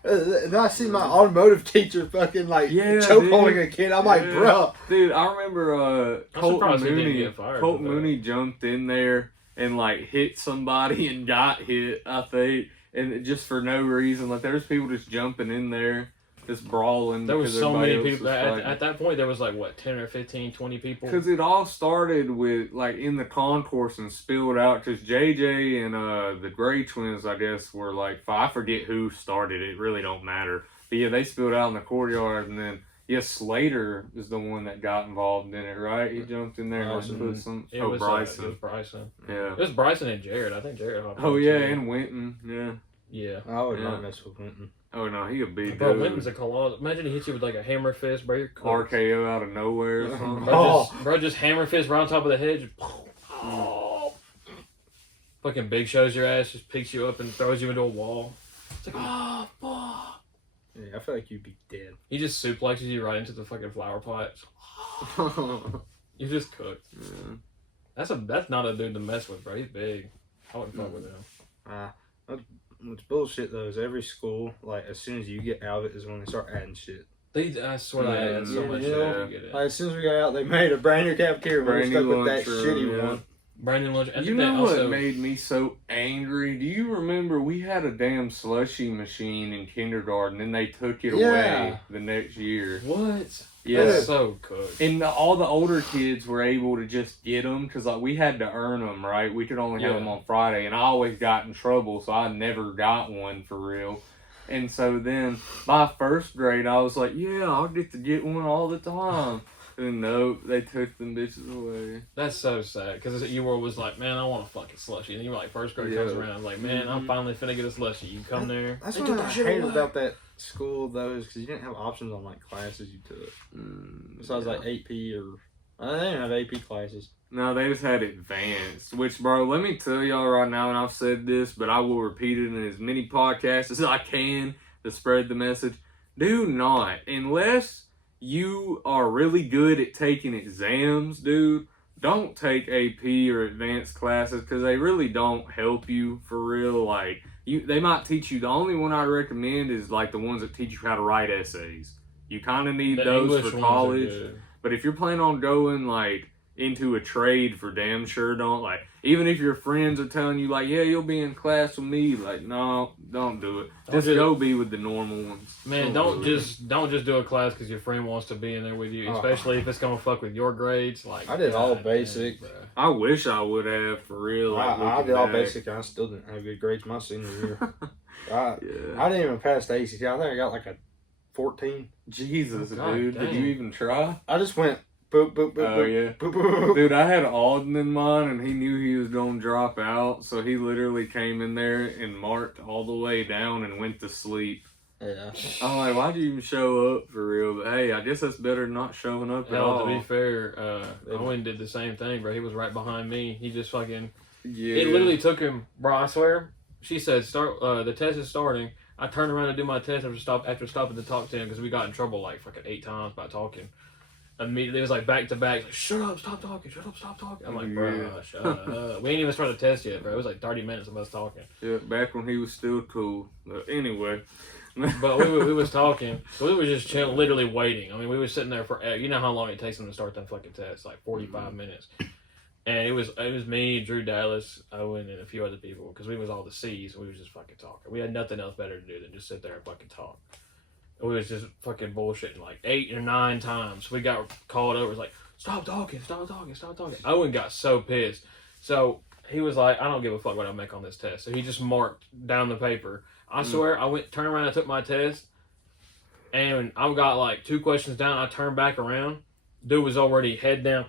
And I see my automotive teacher fucking like chokeholding a kid. I'm like, bro. Dude, I remember Colt Mooney jumped in there and like hit somebody and got hit, I think. And just for no reason. Like there's people just jumping in there. Just brawling. There was so many people. At that point, there was like, what, 10 or 15, 20 people? Because it all started with, like, in the concourse and spilled out. Because JJ and the Gray Twins, I guess, were like, I forget who started it. It really don't matter. But yeah, they spilled out in the courtyard. And then, Slater is the one that got involved in it, right? He jumped in there and put some. Bryson. It was Bryson. Yeah. It was Bryson and Jared. I think Jared. Oh, yeah, and Winton. Yeah. Yeah. I would not mess with Winton. Oh no, he a big dude. Bro, Winton's a colossal. Imagine he hits you with like a hammer fist, bro. RKO out of nowhere or something. Bro, just hammer fist right on top of the head. Fucking Big Show's your ass, just picks you up and throws you into a wall. It's like, oh, fuck. Yeah, I feel like you'd be dead. He just suplexes you right into the fucking flower pots. You just cooked. Yeah. That's not a dude to mess with, bro. He's big. I wouldn't fuck with him. What's bullshit though is every school, like as soon as you get out of it is when they start adding shit. I swear they add so much shit. Like as soon as we got out, they made a brand new cafeteria. We're stuck with that shitty one. Brand new lunch. You know what made me so angry? Do you remember we had a damn slushy machine in kindergarten and they took it away the next year? What? Yeah, that's so cooked. And all the older kids were able to just get them because like we had to earn them, right? We could only have them on Friday, and I always got in trouble, so I never got one for real. And so then by first grade, I was like, yeah, I'll get to get one all the time. And nope, they took them bitches away. That's so sad because you was like, man, I want a fucking slushy. And you were like, first grade comes around, I was like, man, I'm finally finna get a slushy. You come there. That's what I hate about that school though, is because you didn't have options on like classes you took. Besides like AP or they didn't have AP classes. No, they just had advanced. Which, bro, let me tell y'all right now, and I've said this, but I will repeat it in as many podcasts as I can to spread the message. Do not, unless you are really good at taking exams, dude, don't take AP or advanced classes because they really don't help you for real. Like, they might teach you, the only one I recommend is like the ones that teach you how to write essays. You kind of need those English for college. But if you're planning on going like into a trade, for damn sure don't. Like, even if your friends are telling you like, yeah, you'll be in class with me, like, no, don't do it. Just go be with the normal ones. Man, don't just do a class because your friend wants to be in there with you, especially if it's gonna fuck with your grades. Like, I did all basic. I wish I would have, for real. Like, I did all basic and I still didn't have good grades my senior year. I didn't even pass the ACT. I think I got like a 14. Jesus, dude. Did you even try? I just went boop, boop, boop, oh, yeah. Boop, boop, boop. Dude, I had Alden in mine, and he knew he was going to drop out, so he literally came in there and marked all the way down and went to sleep. Yeah. I'm like, why'd you even show up for real? But hey, I guess that's better than not showing up at all. To be fair, Owen did the same thing, bro. He was right behind me. He just fucking... Yeah. It literally took him, bro, I swear. She said, the test is starting. I turned around to do my test after stopping to talk to him because we got in trouble like fucking 8 times by talking. Immediately, it was like back to back. Like, shut up, stop talking. Shut up, stop talking. I'm like, bro, shut up. We ain't even started the test yet, bro. It was like 30 minutes of us talking. Yeah, back when he was still cool. But anyway. But we was talking. So we were just chilling, literally waiting. I mean, we were sitting there for, you know how long it takes them to start that fucking test? Like 45 minutes. And it was me, Drew Dallas, Owen, and a few other people because we was all the C's and we was just fucking talking. We had nothing else better to do than just sit there and fucking talk. And we was just fucking bullshitting like 8 or 9 times. We got called over. It was like, stop talking. Owen got so pissed. So he was like, I don't give a fuck what I make on this test. So he just marked down the paper. I swear, I turned around and took my test. And I got like 2 questions down. I turned back around. Dude was already head down.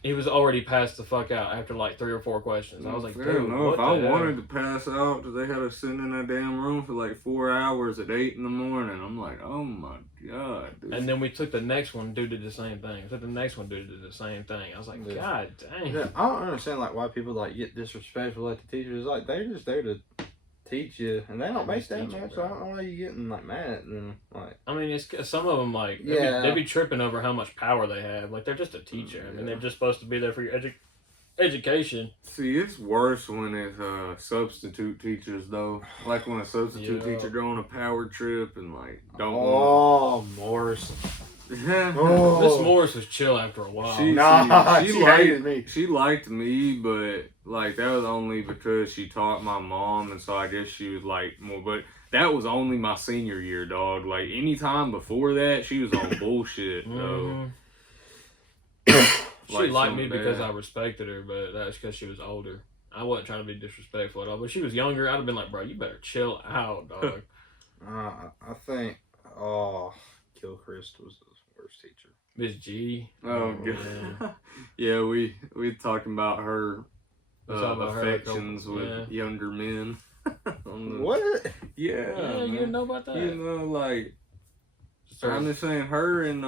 He was already passed the fuck out after like 3 or 4 questions. I was like, dude, what if I the hell? wanted to pass out, they had us sitting in that damn room for like 4 hours at 8 in the morning. I'm like, oh my god, dude. And then we took the next one, dude did the same thing. We took the next one, dude did the same thing. I was like, god dang. Yeah, I don't understand like why people like get disrespectful like the teachers. Like they're just there to teach you, and they don't make that much. So I don't know why you getting like mad at them. Like, I mean, it's some of them like they be tripping over how much power they have. Like they're just a teacher. I mean, they're just supposed to be there for your education. See, it's worse when it's substitute teachers though. Like when a substitute teacher go on a power trip and like don't. Oh, Morris. Oh. Miss Morris was chill after a while. She hated me. She liked me, but like that was only because she taught my mom, and so I guess she was like more. But that was only my senior year, dog. Like anytime before that, she was on bullshit, though. She liked me because I respected her, but that's because she was older. I wasn't trying to be disrespectful at all. But she was younger. I'd have been like, bro, you better chill out, dog. I think Gilchrist was the worst teacher. Miss G. Oh, god. Yeah, we talking about her affections with younger men. What? Yeah, you didn't know about that? You know, like I'm just saying, her and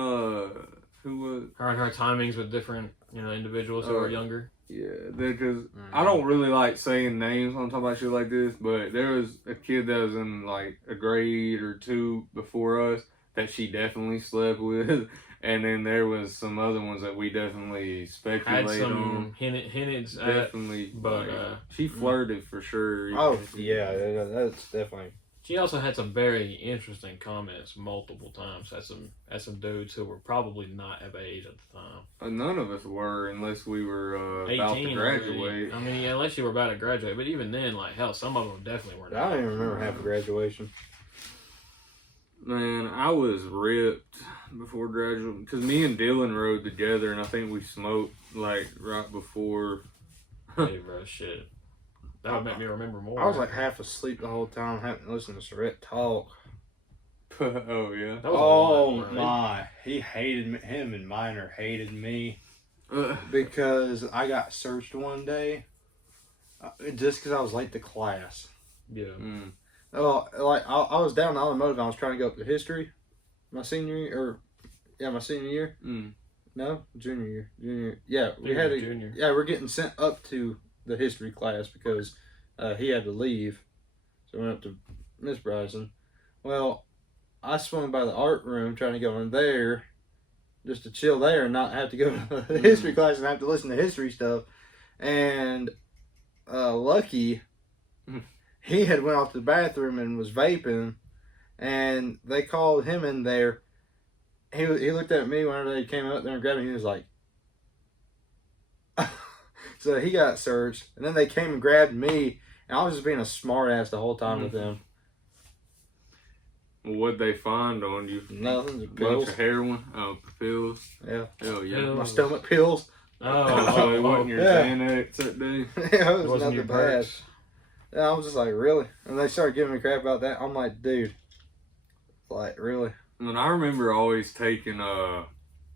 who was her and her timings with different individuals who are younger. Yeah, because I don't really like saying names when I'm talking about shit like this, but there was a kid that was in like a grade or 2 before us that she definitely slept with, and then there was some other ones that we definitely speculated on. Hinted definitely, but she flirted for sure. Oh yeah, that's definitely. She also had some very interesting comments multiple times at some dudes who were probably not of age at the time. None of us were, unless we were 18 about to graduate. Already. I mean, unless you were about to graduate. But even then, like hell, some of them definitely weren't. I don't even remember half of graduation. Man, I was ripped before graduation because me and Dylan rode together, and I think we smoked like right before. Hey, bro, shit. That would make me remember more. I was like half asleep the whole time, having to listen to Surrett talk. Oh yeah. My! He hated me. Him and Minor hated me because I got searched one day, just because I was late to class. Yeah. Well, like I was down in automotive. I was trying to go up to history, my senior year, No, junior year. Yeah, we had a junior. Yeah, we're getting sent up to the history class because he had to leave, so we went up to Miss Bryson. Well, I swung by the art room trying to go in there, just to chill there and not have to go to the history class and have to listen to history stuff. And Lucky, he had went off to the bathroom and was vaping, and they called him in there. He looked at me whenever they came up there and grabbed me. He was like, so he got searched, and then they came and grabbed me, and I was just being a smart ass the whole time with them. What'd they find on you? Nothing. Bunch of heroin. Oh, pills. Yeah. Hell yeah. My stomach pills. So it wasn't your Xanax that day? Yeah, it was nothing nothing bad. Yeah, I was just like, really? And they started giving me crap about that. I'm like, dude, like, really? And I remember always taking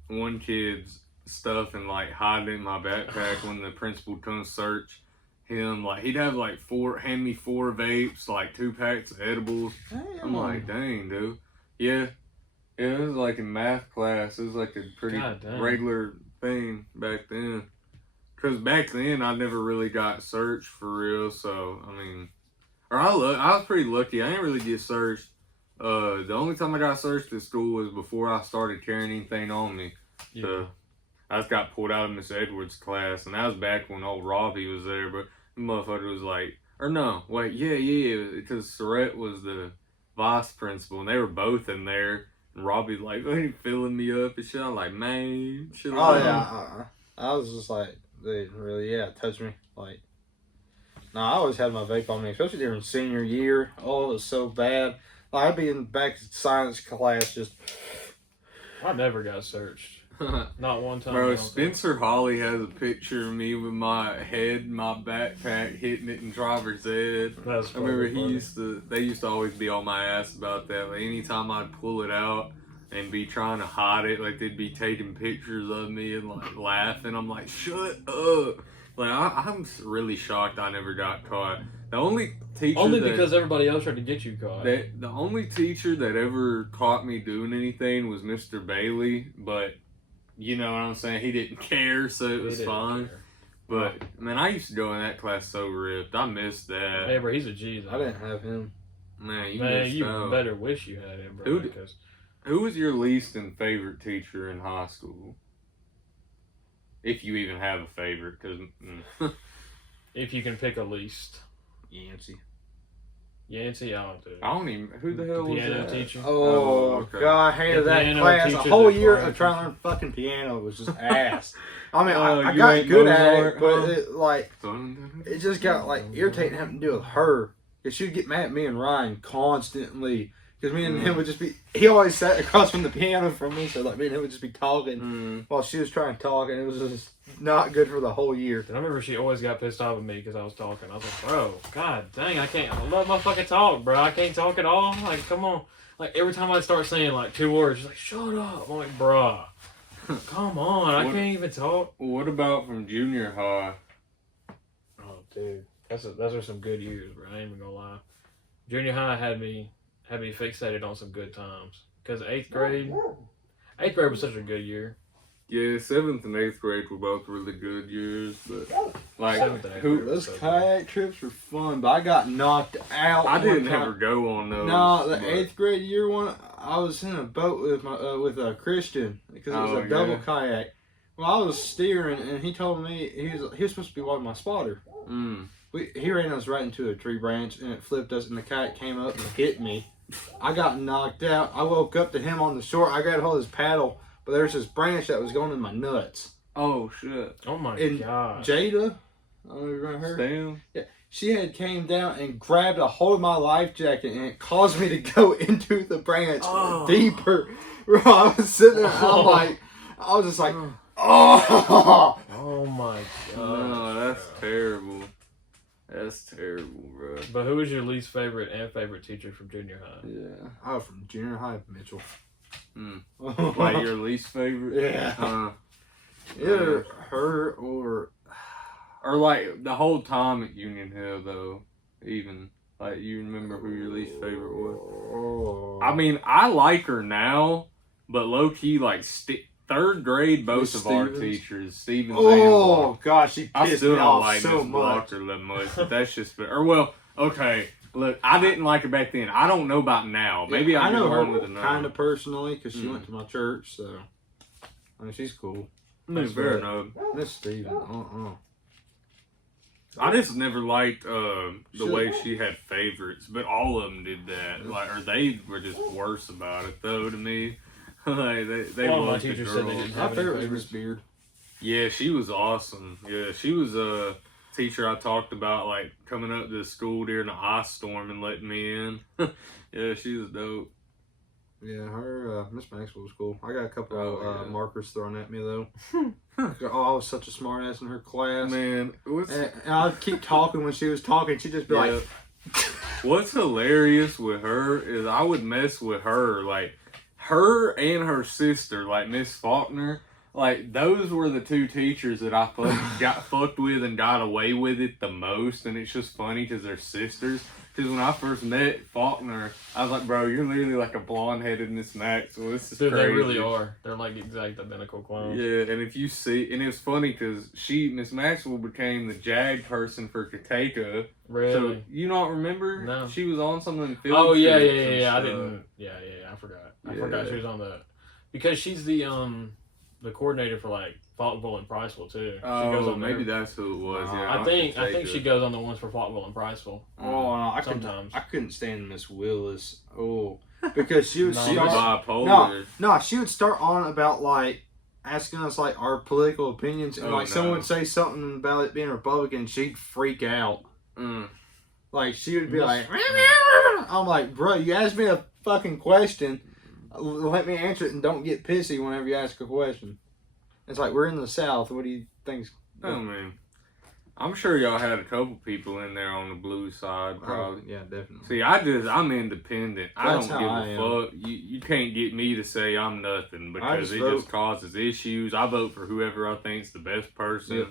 one kid's stuff and like hiding it in my backpack when the principal comes search him. Like he'd have like hand me 4 vapes, like 2 packs of edibles. Damn. I'm like, dang, dude. Yeah. It was like in math class. It was like a pretty regular thing back then. Because back then I never really got searched for real. So I mean, I was pretty lucky. I didn't really get searched. The only time I got searched at school was before I started carrying anything on me. Yeah. So I just got pulled out of Miss Edwards' class, and that was back when old Robbie was there. But the motherfucker was like, or no, wait, yeah, because Surrett was the vice principal, and they were both in there. And Robbie like filling me up and shit. I'm like, man, shit. Oh yeah. I was just like, they really, touched me. Like, I always had my vape on me, especially during senior year. Oh, it was so bad. Like, I'd be in back science class just. I never got searched. Not one time. Bro, Spencer Hawley has a picture of me with my head, my backpack hitting it in driver's ed. That's I remember funny. they used to always be on my ass about that. Like anytime I'd pull it out and be trying to hide it, like they'd be taking pictures of me and like laughing. I'm like, shut up. Like I'm really shocked I never got caught. The only teacher because everybody else tried to get you caught. the only teacher that ever caught me doing anything was Mr. Bailey, but you know what I'm saying? He didn't care, so it was fine. Care. But man, I used to go in that class so ripped. I missed that. Hey, bro, he's a G. Though. I didn't have him. Man, you Man, missed you out. better wish you had him, bro. Who was your least and favorite teacher in high school? If you even have a favorite, because if you can pick a least. Yancey, I don't even. Who the hell was piano that? teacher. Oh, okay. God, I hated that piano class. A teacher, whole the year choir of trying to learn fucking piano was just ass. I mean, Oh, I you got ain't good at Mozart, it, but huh? it just got like irritating having to do with her. Because she'd get mad at me and Ryan constantly. Because me and him would just be, he always sat across from the piano from me, so like me and him would just be talking while she was trying to talk, and it was just not good for the whole year. And I remember she always got pissed off at me because I was talking. I was like, bro, god dang, I love my fucking talk, bro. I can't talk at all. Like, come on. Like, every time I start saying like 2 words, she's like, shut up. I'm like, bruh, come on. I can't even talk. What about from junior high? Oh, dude. Those are some good years, bro. I ain't even gonna lie. Junior high had me fixated on some good times. Because 8th grade was such a good year. Yeah, 7th and 8th grade were both really good years, but like 7th and 8th grade Those was so kayak trips were fun, but I got knocked out. I didn't one time. ever go on those. No, the but- 8th grade year one, I was in a boat with my with a Christian because it was a double kayak. Well, I was steering, and he told me he was supposed to be watching my spotter. He ran us right into a tree branch, and it flipped us, and the kayak came up and hit me. I got knocked out. I woke up to him on the shore. I got hold of his paddle, but there was this branch that was going in my nuts. Oh shit! Oh my god! Jada, I don't know if you remember her. Damn. Yeah, she had came down and grabbed a hold of my life jacket, and it caused me to go into the branch deeper. Bro, I was sitting there, I was just like, oh. Oh my god! No, that's terrible. That's terrible, bro. But who was your least favorite and favorite teacher from junior high? Yeah. Oh, from junior high, Mitchell. Like your least favorite? Yeah. Either her or like the whole time at Union Hill, though. Even like you remember who your least favorite was? Oh. I mean, I like her now, but low key, like 3rd grade, both of our teachers, Stevens and Block. Gosh, she I pissed still me don't off like so Miss much. Blocker that much, but that's just fair. Or well, okay. Look, I didn't like her back then. I don't know about now. Maybe I know her with her the kind of personally because she went to my church, so I mean she's cool. That's fair enough. Miss Steven, I just never liked the way she had favorites, but all of them did that. Like, or they were just worse about it, though. To me, like they All my loved the teachers said they girls. didn't My have any favorite was favorites. Miss Beard. Yeah, she was awesome. Yeah, she was a teacher I talked about, like coming up to the school during the ice storm and letting me in. Yeah, she was dope. Yeah, her Miss Maxwell was cool. I got a couple Oh, yeah. markers thrown at me though. I was such a smart ass in her class. Man, And I'd keep talking when she was talking. She'd just be like, what's hilarious with her is I would mess with her, like her and her sister, like Miss Faulkner. Like, those were the 2 teachers that I got fucked with and got away with it the most. And it's just funny because they're sisters. Because when I first met Faulkner, I was like, bro, you're literally like a blonde-headed Miss Maxwell. This is Dude, crazy. they really are. They're like exact identical clones. Yeah, and if you see, and it was funny because Miss Maxwell became the JAG person for Kateka. Really? So, you don't remember? No. She was on something in field Oh yeah, trips yeah, and yeah. I stuff. didn't. Yeah. I forgot. I Yeah. forgot she was on because she's the coordinator for like Faulkville and Priceville too. She goes Oh, on maybe there. that's who it was. Oh, Yeah, I think Kateka. she goes on the ones for Faulkville and Priceville. I Sometimes. couldn't stand Miss Willis. Oh, because she would No, She was start. bipolar. No, she would start on about like asking us like our political opinions, and like someone would say something about it being Republican, she'd freak out. Like she would be like, I'm like, bro, you asked me a fucking question, let me answer it, and don't get pissy whenever you ask a question. It's like, we're in the South. What do you think's? Oh man, I'm sure y'all had a couple people in there on the blue side, probably. Yeah, definitely. See, I'm independent. I That's don't give how I a fuck. You can't get me to say I'm nothing because it just causes issues. I vote for whoever I think's the best person. Yep.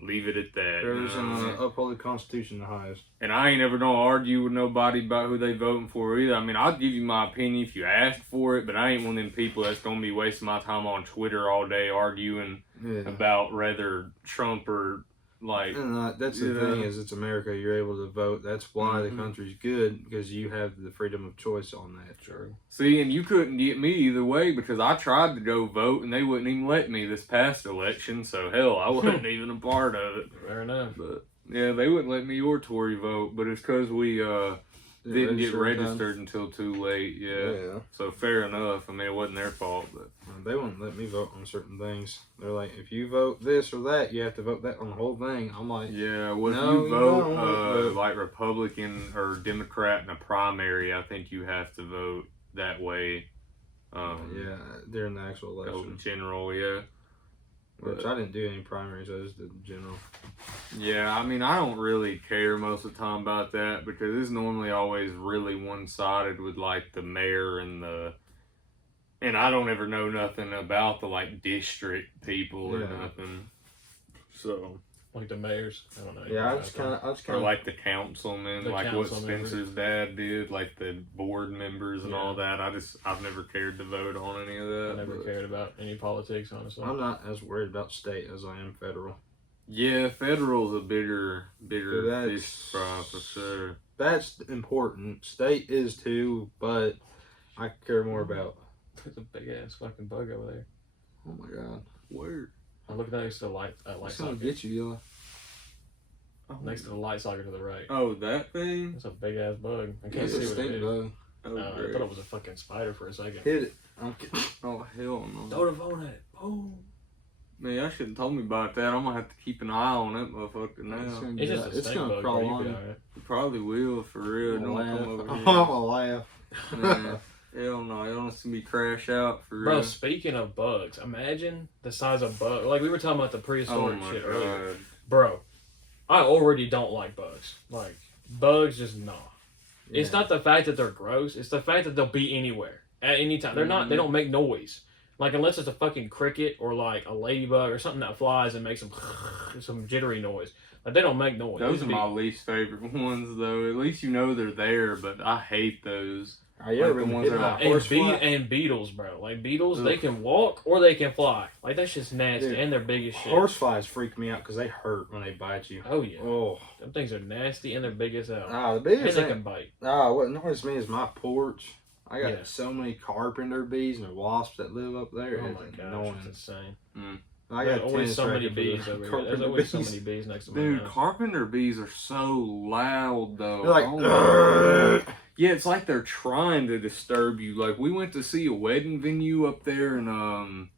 Leave it at that. Whoever's gonna uphold the Constitution the highest. And I ain't ever gonna argue with nobody about who they voting for either. I mean, I'll give you my opinion if you ask for it, but I ain't one of them people that's gonna be wasting my time on Twitter all day arguing about whether Trump or like. And that's the thing is, it's America. You're able to vote. That's why the country's good, because you have the freedom of choice on that. True. See, and you couldn't get me either way because I tried to go vote and they wouldn't even let me this past election. So hell, I wasn't even a part of it. Fair enough. But yeah, they wouldn't let me or Tory vote, but it's because we didn't get registered until too late. Yeah. So fair enough. I mean, it wasn't their fault, but they wouldn't let me vote on certain things. They're like, if you vote this or that, you have to vote that on the whole thing. I'm like, yeah. Well, no, if you vote like Republican or Democrat in a primary, I think you have to vote that way. During the actual election. General, yeah. Which I didn't do any primaries, I just did general. Yeah, I mean, I don't really care most of the time about that because it's normally always really one-sided with like the mayor and I don't ever know nothing about the like district people or nothing. So like the mayors, I don't know. Yeah, I just kind of. Or like the councilmen, like what Spencer's dad did, like the board members and all that. I've never cared to vote on any of that. I never cared about any politics, honestly. I'm not as worried about state as I am federal. Yeah, federal's a bigger fish fry for sure. That's important. State is too, but I care more about. There's a big ass fucking bug over there. Oh my god, where? I'm looking next to the light It's socket. gonna get you, Yella. Next to the light socket to the right. Oh, that thing? It's a big ass bug. I can't It's see a what stink it is. bug. Oh, I thought it was a fucking spider for a second. Hit it. Okay. Oh, hell no. Throw the phone at it. Boom. Man, y'all shouldn't told me about that. I'm gonna have to keep an eye on that motherfucker now. It's just a stink bug. crawl Bro. on. You alright. It probably will, for real. Don't come over I'm here. gonna laugh. Man, hell no. You don't see me crash out, for real. Bro, speaking of bugs, imagine the size of bug. Like we were talking about the prehistoric shit earlier. Bro, I already don't like bugs. Like, bugs just nah. Yeah. It's not the fact that they're gross. It's the fact that they'll be anywhere at any time. They're not. They don't make noise. Like, unless it's a fucking cricket or like a ladybug or something that flies and makes some jittery noise. Like, they don't make noise. Those are my least favorite ones, though. At least you know they're there, but I hate those. Are you ever ones that are and beetles, bro. Like, beetles, they can walk or they can fly. Like, that's just nasty. Dude, and they're big as shit. Horseflies freak me out because they hurt when they bite you. Oh, yeah. Oh. Them things are nasty and they're big as hell. The biggest and they can bite. What annoys me is my porch. I got so many carpenter bees and wasps that live up there. Oh, my gosh. It's insane. I got always so many bees over here. There's always so many bees next to my house. Dude, carpenter bees are so loud, though. They're like, yeah, it's like they're trying to disturb you. Like, we went to see a wedding venue up there in,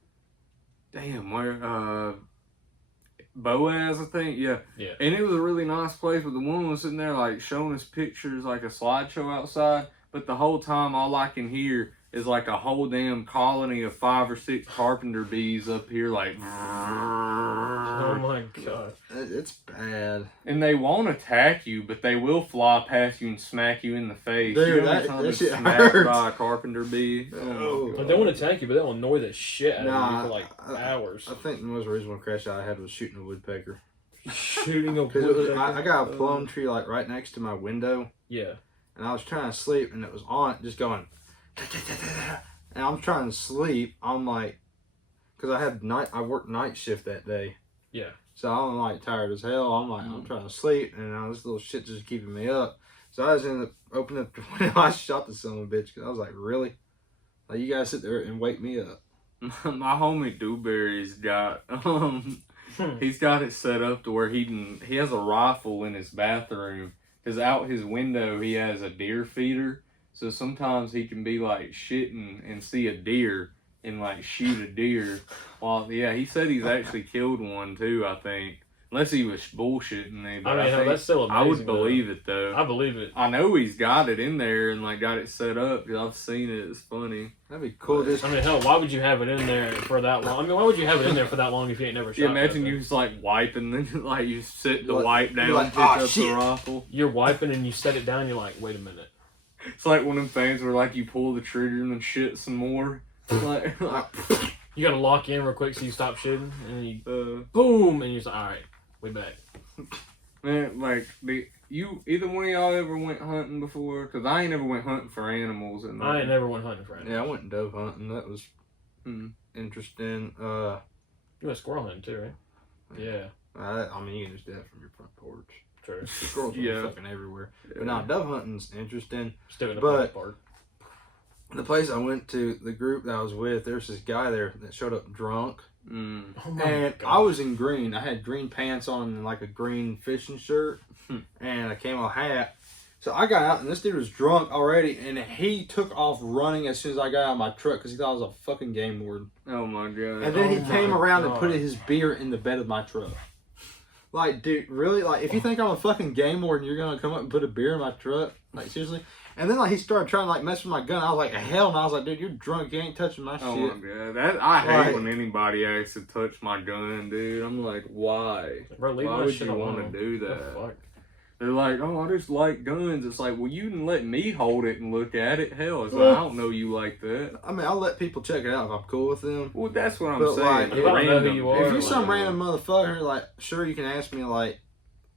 Boaz, I think. Yeah. And it was a really nice place, but the woman was sitting there, like, showing us pictures, like a slideshow outside. But the whole time, all I can hear is like a whole damn colony of 5 or 6 carpenter bees up here, like. Oh my god, it's bad. And they won't attack you, but they will fly past you and smack you in the face. Dude, you that shit smacked hurts. by a carpenter bee. But they won't attack you, but they'll annoy the shit out of you for like hours. I think the most original crash I had was shooting a woodpecker. Shooting a woodpecker. I got a plum tree like right next to my window. Yeah. And I was trying to sleep, and it was on it, just going. And I'm trying to sleep. I'm like, because I worked night shift that day. Yeah. So I'm like tired as hell. I'm like, I'm trying to sleep, and this little shit just keeping me up. So I just ended up opening up the window. I shot the son of a bitch because I was like, really? Like, you guys sit there and wake me up. My homie Dewberry's got he's got it set up to where he has a rifle in his bathroom. Because out his window, he has a deer feeder. So sometimes he can be like shitting and see a deer and like shoot a deer. Well, yeah, he said he's actually killed one too, I think. Unless he was bullshitting me. But I mean, hell, that's still amazing. I would believe it, though. I believe it. I know he's got it in there and, like, got it set up because I've seen it. It's funny. That'd be cool. I mean, hell, why would you have it in there for that long? I mean, why would you have it in there for that long if you ain't never shot? Yeah, imagine you just, like, wiping, then, like, you sit the wipe down, like, pick oh, up shit. the rifle. You're wiping and you set it down, you're like, wait a minute. It's like one of them things where, like, you pull the trigger and then shit some more. like You gotta lock in real quick so you stop shooting, and then you, boom, and you're just like, alright, we back. Man, like, either one of y'all ever went hunting before? Because I ain't never went hunting for animals. I ain't never went hunting for animals. Yeah, I went dove hunting. That was interesting. You went squirrel hunting too, right? Yeah. I mean, you can just do that from your front porch. True. Squirrels are fucking everywhere. Yeah. But no, dove hunting's interesting. Still in the But- park. The place I went to, the group that I was with, there's this guy there that showed up drunk. Mm. Oh my And God. I was in green. I had green pants on and like a green fishing shirt and a camo hat. So I got out and this dude was drunk already and he took off running as soon as I got out of my truck because he thought I was a fucking game warden. Oh my god. And then Oh he came my around and God. put his beer in the bed of my truck. Like, dude, really? Like, if you think I'm a fucking game warden, you're gonna come up and put a beer in my truck? Like, seriously? And then, like, he started trying to, like, mess with my gun. I was like, hell no. I was like, dude, you're drunk. You ain't touching my Oh shit. my god. I hate Like- when anybody asks to touch my gun, dude. I'm like, why? Bro, leave Why my would shit you alone. want to do What the that? fuck? They're like, oh, I just like guns. It's like, well, you can let me hold it and look at it. Hell, it's like, I don't know you like that. I mean, I'll let people check it out if I'm cool with them. Well, that's what I'm But, saying. like, if I don't know who you are, If you're like, some random motherfucker, like, sure, you can ask me, like,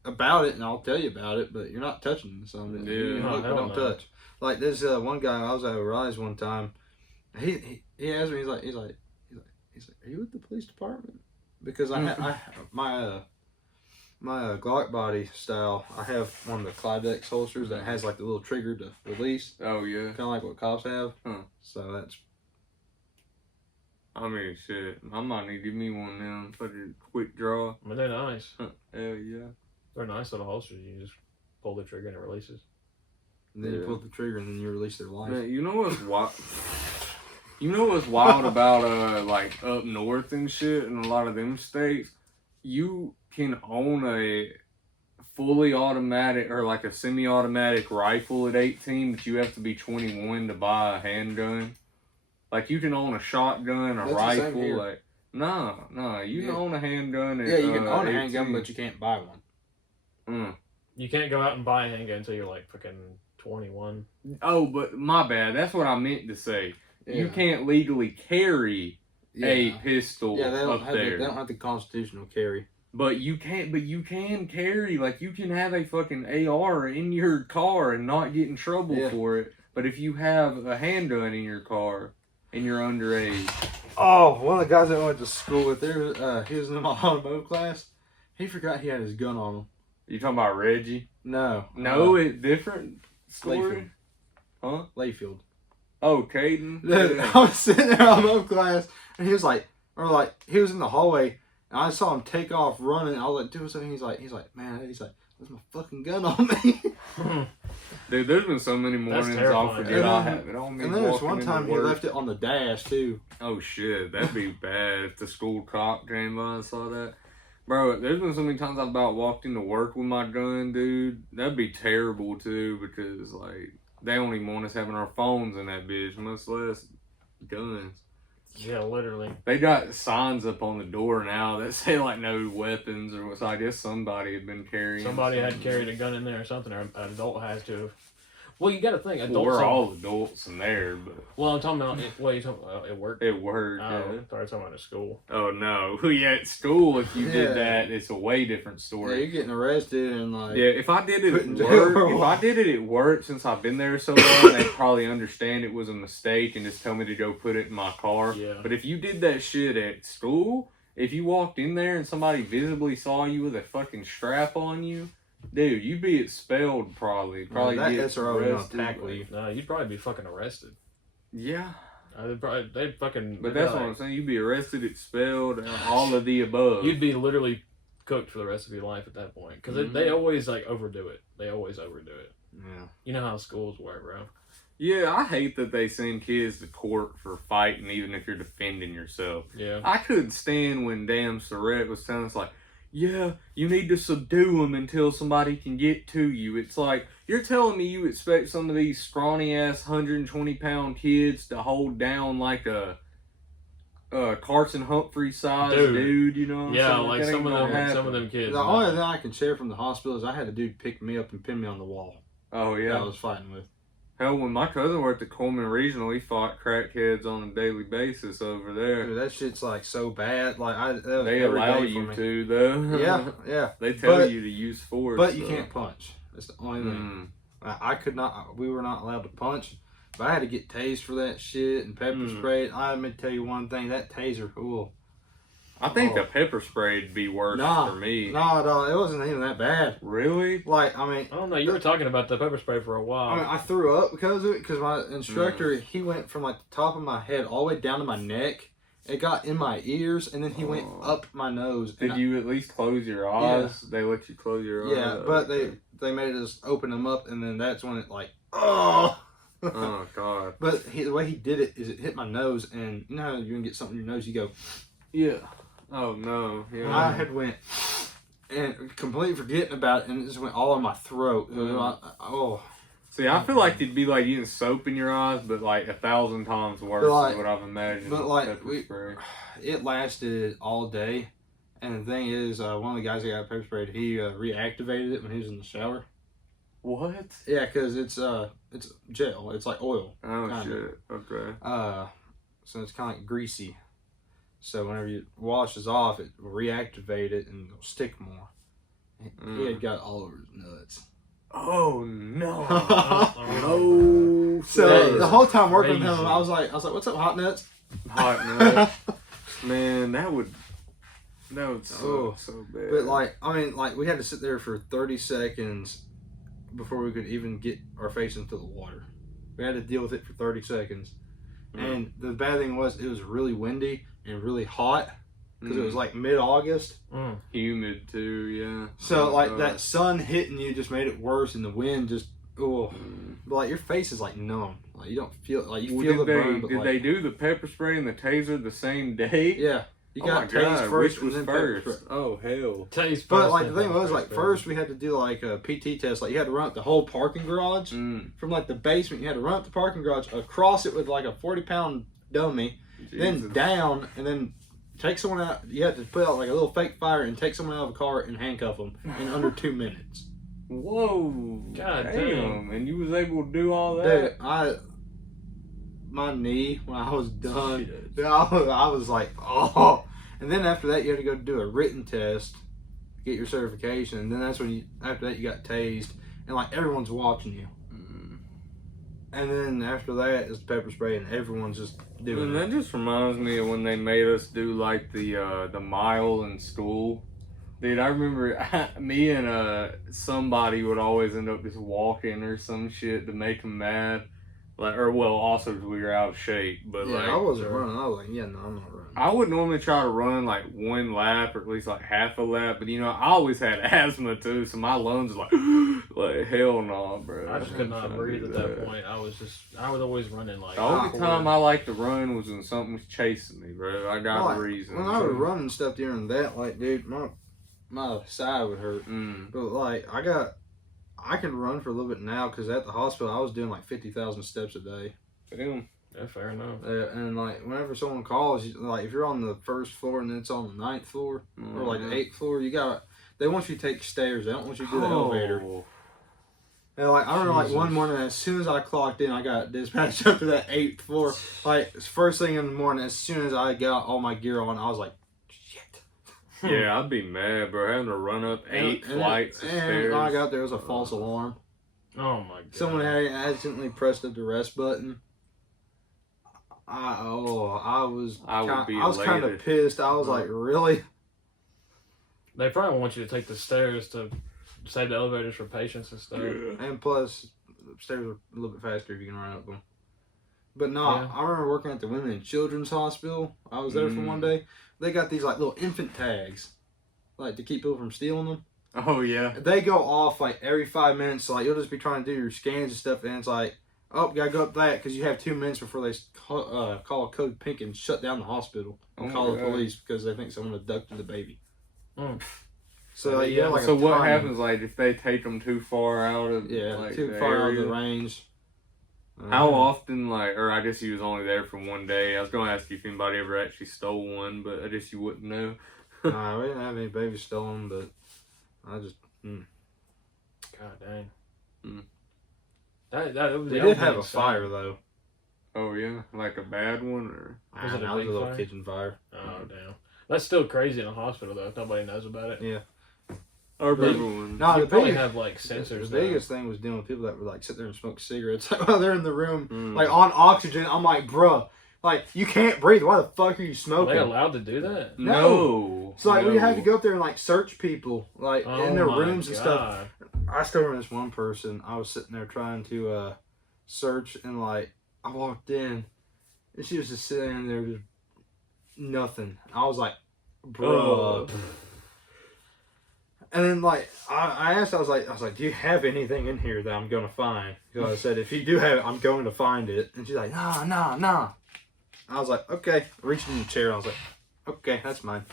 about it, and I'll tell you about it, but you're not touching something. Yeah. You No, look, but hell don't no. touch. Like, there's one guy, I was at Rise one time, he asked me, he's like, are you with the police department? Because my Glock body style, I have one of the Clydex holsters that has like the little trigger to release, Oh, yeah. kind of like what cops have. Huh. So that's I mean, shit. I might need to give me one now. Fucking quick draw. I mean, they're nice. Hell yeah. They're nice little holsters. You just pull the trigger and it releases. and then you Yeah. pull the trigger and then you release their life. Man, you know what's wild? You know what's wild about like up north and shit in a lot of them states? You can own a fully automatic or like a semi-automatic rifle at 18, but you have to be 21 to buy a handgun. Like you can own a shotgun, a That's the same rifle. here. Like no, you can Yeah. own a handgun. At, Yeah, you can own a 18. handgun, but you can't buy one. You can't go out and buy a handgun until you're like fucking 21. Oh, but my bad. That's what I meant to say. You Yeah. can't legally carry a Yeah. pistol Yeah, they don't up have there. they don't have the constitutional carry. But you can carry, like, you can have a fucking AR in your car and not get in trouble Yeah. for it. But if you have a handgun in your car and you're underage, Oh, one of the guys that I went to school with, there, he was in my automotive class. He forgot he had his gun on him. you talking about Reggie? No. No, it's different story. Layfield. Huh? Layfield. Oh, Caden? Dude, I was sitting there in automotive class, and he was like, he was in the hallway, and I saw him take off running. I was like, dude, something. He's like, man, there's my fucking gun on me. Dude, there's been so many mornings I'll terrifying. forget I have it on me. And then there's walking one into time he work. left it on the dash, too. Oh shit, that'd be bad if the school cop came by and saw that. Bro, there's been so many times I've about walked into work with my gun, dude. That'd be terrible too, because like they don't even want us having our phones in that bitch, much less guns. Yeah, literally. They got signs up on the door now that say like no weapons or so I guess somebody had been carrying. Somebody had something. carried a gun in there or something, or an adult has to. Well, you got to think, Well, adults. we're all adults in there, but Well, I'm talking about. What are you talking about? At work? it worked. Oh, Yeah. sorry, talking about at school. Oh no, yeah, at school if you Yeah. did that, it's a way different Yeah, story. you're getting arrested and like. Yeah, if I did it put at in jail work, for a if while. I did it at work, since I've been there so long, they'd probably understand it was a mistake and just tell me to go put it in my car. Yeah. But if you did that shit at school, if you walked in there and somebody visibly saw you with a fucking strap on you, dude, you'd be expelled probably. Probably that get SRO was gonna arrested. tackle you. No, you'd probably be fucking arrested. Yeah, They'd fucking. but they'd that's be what I'm like- saying. You'd be arrested, expelled, and all of the above. You'd be literally cooked for the rest of your life at that point, because they always like overdo it. They always overdo it. Yeah. You know how schools work, bro. Yeah, I hate that they send kids to court for fighting, even if you're defending yourself. Yeah. I couldn't stand when damn Surratt was telling us, like, yeah, you need to subdue them until somebody can get to you. It's like, you're telling me you expect some of these scrawny-ass 120-pound kids to hold down like a Carson Humphrey size dude, you know what I'm yeah, saying? like some of them kids. The only thing I can share from the hospital is I had a dude pick me up and pin me on the wall. Oh, yeah. That I was fighting with. Hell, when my cousin worked at Coleman Regional, he fought crackheads on a daily basis over there. Dude, that shit's like so bad. Like they allow you to, though. Yeah. They tell you to use force. But you can't punch. That's the only thing. I could not. We were not allowed to punch. But I had to get tased for that shit and pepper sprayed. I'm gonna tell you one thing. That taser, cool. I think the pepper spray'd be worse for me. No, it wasn't even that bad. Really? Like, I mean, I don't know. You were talking about the pepper spray for a while. I mean, I threw up because of it. Because my instructor, he went from like the top of my head all the way down to my neck. It got in my ears, and then he went up my nose. Did you at least close your eyes? Yeah. They let you close your eyes? Yeah, but they made us open them up, and then that's when it like, oh. Oh, God. But the way he did it is it hit my nose, and you know how you're going to get something in your nose, you go, yeah. Oh, no. Yeah. I had went, and completely forgetting about it, and it just went all in my throat. See, I feel like it'd be like getting soap in your eyes, but like 1,000 times worse is what I've imagined. But like, it lasted all day, and the thing is, one of the guys that got pepper sprayed, he reactivated it when he was in the shower. What? Yeah, because it's gel. It's like oil. Oh, shit. Okay. So it's kind of like greasy. So whenever it washes off, it will reactivate it and it'll stick more. He had got all over his nuts. Oh, no. No. So the whole time working with him, I was like, what's up, hot nuts? Hot nuts. Man, that would suck so bad. But like, I mean, like we had to sit there for 30 seconds before we could even get our face into the water. We had to deal with it for 30 seconds. And the bad thing was it was really windy and really hot because it was like mid-August. Humid too, yeah. So like that sun hitting you just made it worse, and the wind just but like your face is like numb. Like you don't feel like you feel the burn. But did they do the pepper spray and the taser the same day? Yeah. You got tased first. Which was first? Oh, hell. Tased first. But like the thing was, like first we had to do like a PT test. Like you had to run up the whole parking garage from like the basement. You had to run up the parking garage, across it with like a 40-pound dummy, then down, and then take someone out. You had to put out like a little fake fire and take someone out of a car and handcuff them in under 2 minutes. Whoa. God damn. And you was able to do all that? Dude, my knee, when I was done, I was like, oh. And then after that, you had to go do a written test, get your certification. And then that's when after that, you got tased. And like everyone's watching you. And then after that is the pepper spray, and everyone's just doing it. That just reminds me of when they made us do like the mile in school. Dude, I remember me and somebody would always end up just walking or some shit to make them mad. Like, or well, also because we were out of shape. But yeah, like, I wasn't running. I was like, yeah, no, I'm not running. I would normally try to run like one lap or at least like half a lap. But you know, I always had asthma too, so my lungs were like hell no, bro. I just could not breathe at that point. I was always running like. The only time I liked to run was when something was chasing me, bro. I got a reason. When I was running stuff during that, like, dude, my side would hurt. But like, I can run for a little bit now because at the hospital I was doing like 50,000 steps a day. Damn. Yeah, fair enough. And like whenever someone calls, like if you're on the first floor and it's on the 9th floor or like the 8th floor, they want you to take stairs. They don't want you to do the elevator. And like I remember like one morning, as soon as I clocked in, I got dispatched up to that 8th floor. Like first thing in the morning, as soon as I got all my gear on, I was like, shit. Yeah, I'd be mad, bro. Having to run up 8 flights of stairs. And when I got there, it was a false alarm. Oh my god. Someone had accidentally pressed the duress button. I was kind of pissed. I was like, really? They probably want you to take the stairs to save the elevators for patients and stuff. Yeah. And plus, the stairs are a little bit faster if you can run up them. But no, I remember working at the Women and Children's Hospital. I was there for one day. They got these like little infant tags, like to keep people from stealing them. Oh yeah. They go off like every 5 minutes. So like you'll just be trying to do your scans and stuff, and it's like, Oh, gotta go up that because you have 2 minutes before they call code pink and shut down the hospital and call the police because they think someone abducted the baby. Mm. So like, yeah, like so what happens like if they take them too far out of too far out of the range? How often, like, or I guess he was only there for one day. I was gonna ask you if anybody ever actually stole one, but I guess you wouldn't know. Nah, we didn't have any babies stolen, but I just. God dang. We did have a fire though. Oh yeah, like a bad one, or Was it a was big a little fire? kitchen fire. Oh damn. That's still crazy in a hospital though. If nobody knows about it. Yeah. I remember one. No, You the probably biggest, have like sensors. the biggest thing was dealing with people that would like sit there and smoke cigarettes while they're in the room, like Mm. on oxygen. I'm like, bruh, like you can't breathe. Why the fuck are you Are smoking? they allowed to do that? No. So like no. we had to go up there and like search people like Oh in their my rooms and stuff. God. I still remember this one person. I was sitting there trying to search, and like I walked in, and she was just sitting there, just nothing. I was like, "Bro." And then like I asked, I was like, "Do you have anything in here that I'm gonna find?" Because I said, "If you do have it, I'm going to find it." And she's like, "Nah." I was like, "Okay." I reached in the chair. I was like, "Okay, that's mine."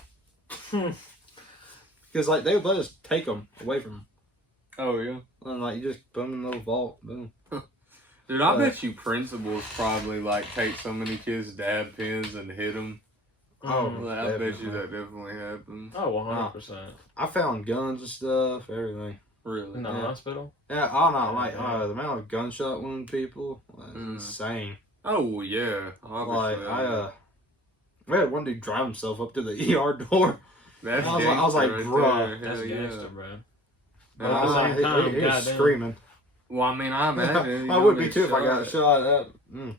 Because like they would let us take them away from them. Oh yeah. And like you just put them in the little vault, boom. Dude, I bet you principals probably like take so many kids' dab pens and hit them. Oh, I bet you that definitely happened. Oh, 100%. I found guns and stuff, everything. Really? In the Yeah. hospital? Yeah, I don't know, like Yeah. the amount of gunshot wound people, was insane. Oh yeah. Obviously. Like we had one dude drive himself up to the ER door. That's I was like, gangster bruh. there. That's Hell gangster, yeah. bro. And at the same he time, was goddamn. screaming. Well, I mean, I imagine. I would be too if I got shot.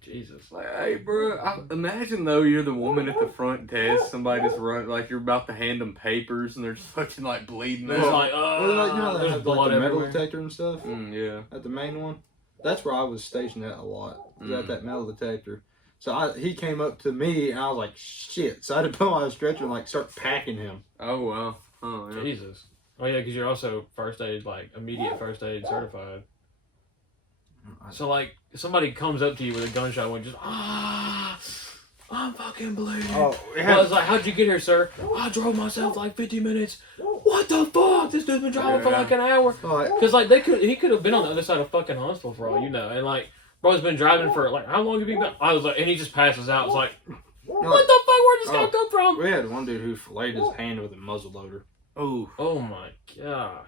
Jesus. Like, hey, bro, imagine though you're the woman at the front desk. Somebody just run like you're about to hand them papers and they're just fucking like bleeding It's out. like, Well, like, you know, they there's have blood like the metal everywhere. detector and stuff Yeah. at the main one. That's where I was stationed at a lot. Was at Mm. that metal detector. So he came up to me and I was like, shit. So I had to put him on a stretcher and like start packing him. Oh wow. Oh yeah. Jesus. Oh yeah, because you're also first aid, like immediate first aid certified. So like, somebody comes up to you with a gunshot wound, just I'm fucking bleeding. Oh, I was like, how'd you get here, sir? I drove myself like 50 minutes. What the fuck? This dude's been driving for like an hour. Because like he could have been on the other side of fucking hospital for all you know, and like, bro's been driving for like how long have you been? I was like, and he just passes out. It's like, what the fuck? Where'd this guy come from? We had one dude who filleted his hand with a muzzle loader. Oh my god.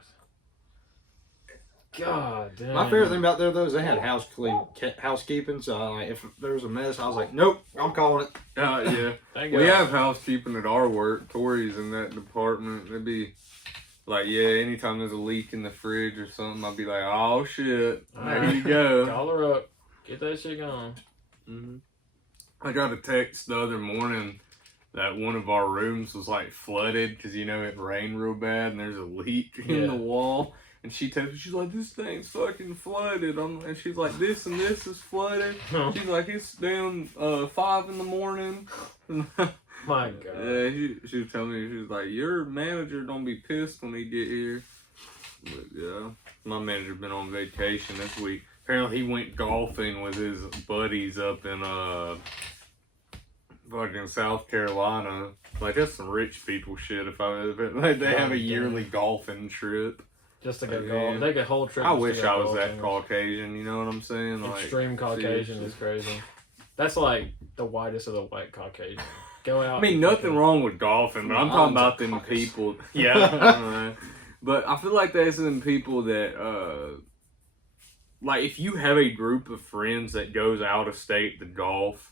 God damn. My favorite thing about there though is they had housekeeping. So like, if there was a mess, I was like, nope, I'm calling it. yeah. Thank We God. have housekeeping at our work. Tori's in that department. They'd be like, yeah, anytime there's a leak in the fridge or something, I'll be like, oh shit, there you go. Call her up. Get that shit going. Mm-hmm. I got a text the other morning that one of our rooms was like flooded because you know it rained real bad and there's a leak in the wall. And she texted me, she's like, this thing's fucking flooded. And she's like, this and this is flooded. She's like, it's damn 5 in the morning. My God. Yeah, she was telling me, she was like, your manager don't be pissed when he get here. But yeah, my manager been on vacation this week. Apparently he went golfing with his buddies up in fucking South Carolina. Like, that's some rich people shit. Like, they have a yearly golfing trip. Just to go Yeah. golf. They get whole trip. I just to wish go I was that golfing. Caucasian, you know what I'm saying? Like, Extreme Caucasian seriously. is crazy. That's like the whitest of the white Caucasian. Go out. I mean, and nothing fucking- wrong with golfing, but I'm talking about them people. Yeah. But I feel like there's some people that, like, if you have a group of friends that goes out of state to golf,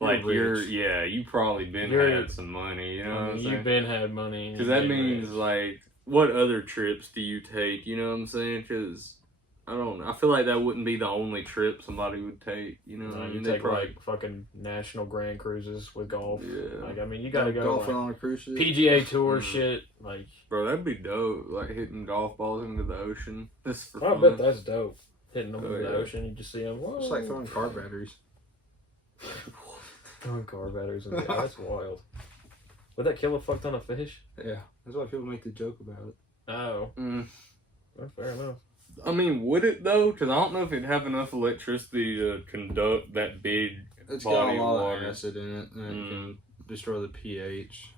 like, you probably had some money, you know what I'm saying? You've been had money. Because that means, like, what other trips do you take? You know what I'm saying? Because I don't know. I feel like that wouldn't be the only trip somebody would take. You know, No, I you mean, take like fucking national grand cruises with golf. Yeah. Like, I mean, you gotta go golfing like, on a cruise ship. PGA Tour shit. Like, bro, that'd be dope. Like hitting golf balls into the ocean. This for I fun. bet that's dope. Hitting them Oh, in the yeah. ocean, you just see them. Whoa. It's like throwing car batteries. Throwing car batteries. In the that's wild. Would that kill a fuck ton of fish? Yeah, that's why people make the joke about it. Oh, Mm. well, fair enough. I mean, would it though? Because I don't know if it'd have enough electricity to conduct that big It's got body a of lot water. of acid in it, and it can destroy the pH.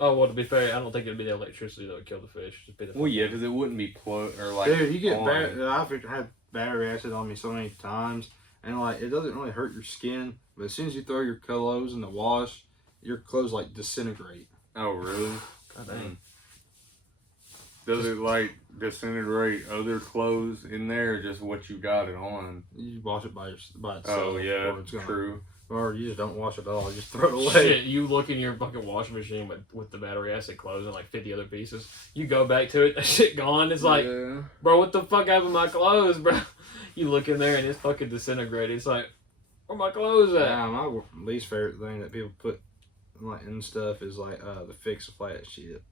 Oh, well, to be fair, I don't think it'd be the electricity that would kill the fish. It'd be the Well, yeah, because it wouldn't be plugged or like. Dude, you get on. I've had battery acid on me so many times, and like it doesn't really hurt your skin, but as soon as you throw your clothes in the wash, your clothes like disintegrate. Oh, really? God dang. Does it like disintegrate other clothes in there, or just what you got it on? You wash it by itself. Oh yeah, or it's gonna, true. Or you just don't wash it at all. Just throw it away. Shit, you look in your fucking washing machine with the battery acid clothes and like 50 other pieces. You go back to it, that shit gone. It's like, Yeah. bro, what the fuck happened to my clothes, bro? You look in there and it's fucking disintegrated. It's like, where my clothes at? Yeah, my least favorite thing that people put like in stuff is like the fix a flat shit.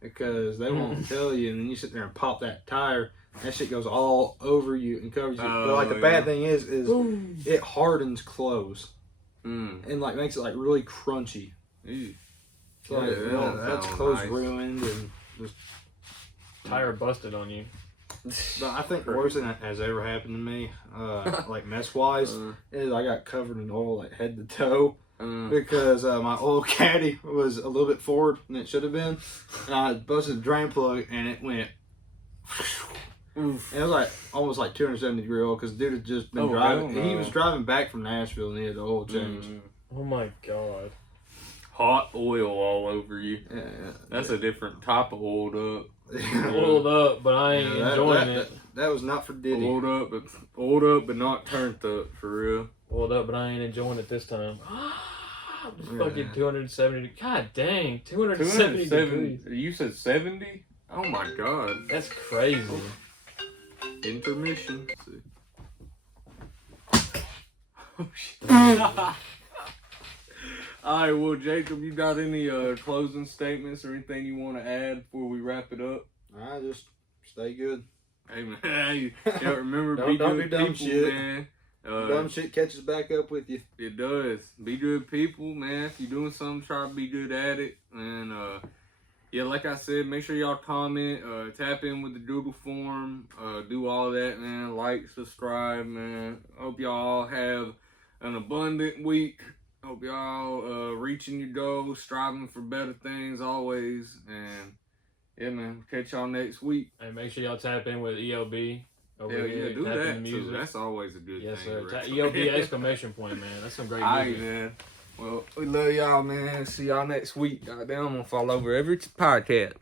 Because they won't tell you, and then you sit there and pop that tire. That shit goes all over you and covers you. But like the bad thing is it hardens clothes and like makes it like really crunchy. So, like, that's clothes ruined and just Tire busted on you. But I think the worst thing that has ever happened to me, like mess wise, is I got covered in oil like head to toe. Because my oil caddy was a little bit forward than it should have been. And I busted the drain plug and it went. Oof. And it was like almost like 270 degree oil because dude had just been driving. He was driving back from Nashville and he had the oil change. Oh my god. Hot oil all over you. Yeah, That's a different type of oiled up. Oiled up, but I ain't enjoying it. That was not for Diddy. Oiled up, but not turned up for real. Oiled up, but I ain't enjoying it this time. Fucking 270. God dang, 270 degrees. You said 70? Oh my god. That's crazy. Intermission. Oh shit. Alright, well, Jacob, you got any closing statements or anything you want to add before we wrap it up? I just stay good. Hey, man. Hey, remember, don't be be good dumb people, shit. man. Dumb shit catches back up with you. It does. Be good people, man. If you're doing something, try to be good at it. And, yeah, like I said, make sure y'all comment, tap in with the Google form, do all that, man. Like, subscribe, man. Hope y'all have an abundant week. Hope y'all reaching your goals, striving for better things always. And, yeah, man, catch y'all next week. And make sure y'all tap in with ELB. Hell yeah, do that too. That's always a good yes, thing. Yes, sir. ELB exclamation point, man. That's some great Alright, music. man. Well, we love y'all, man. See y'all next week. Goddamn, I'm gonna fall over every podcast.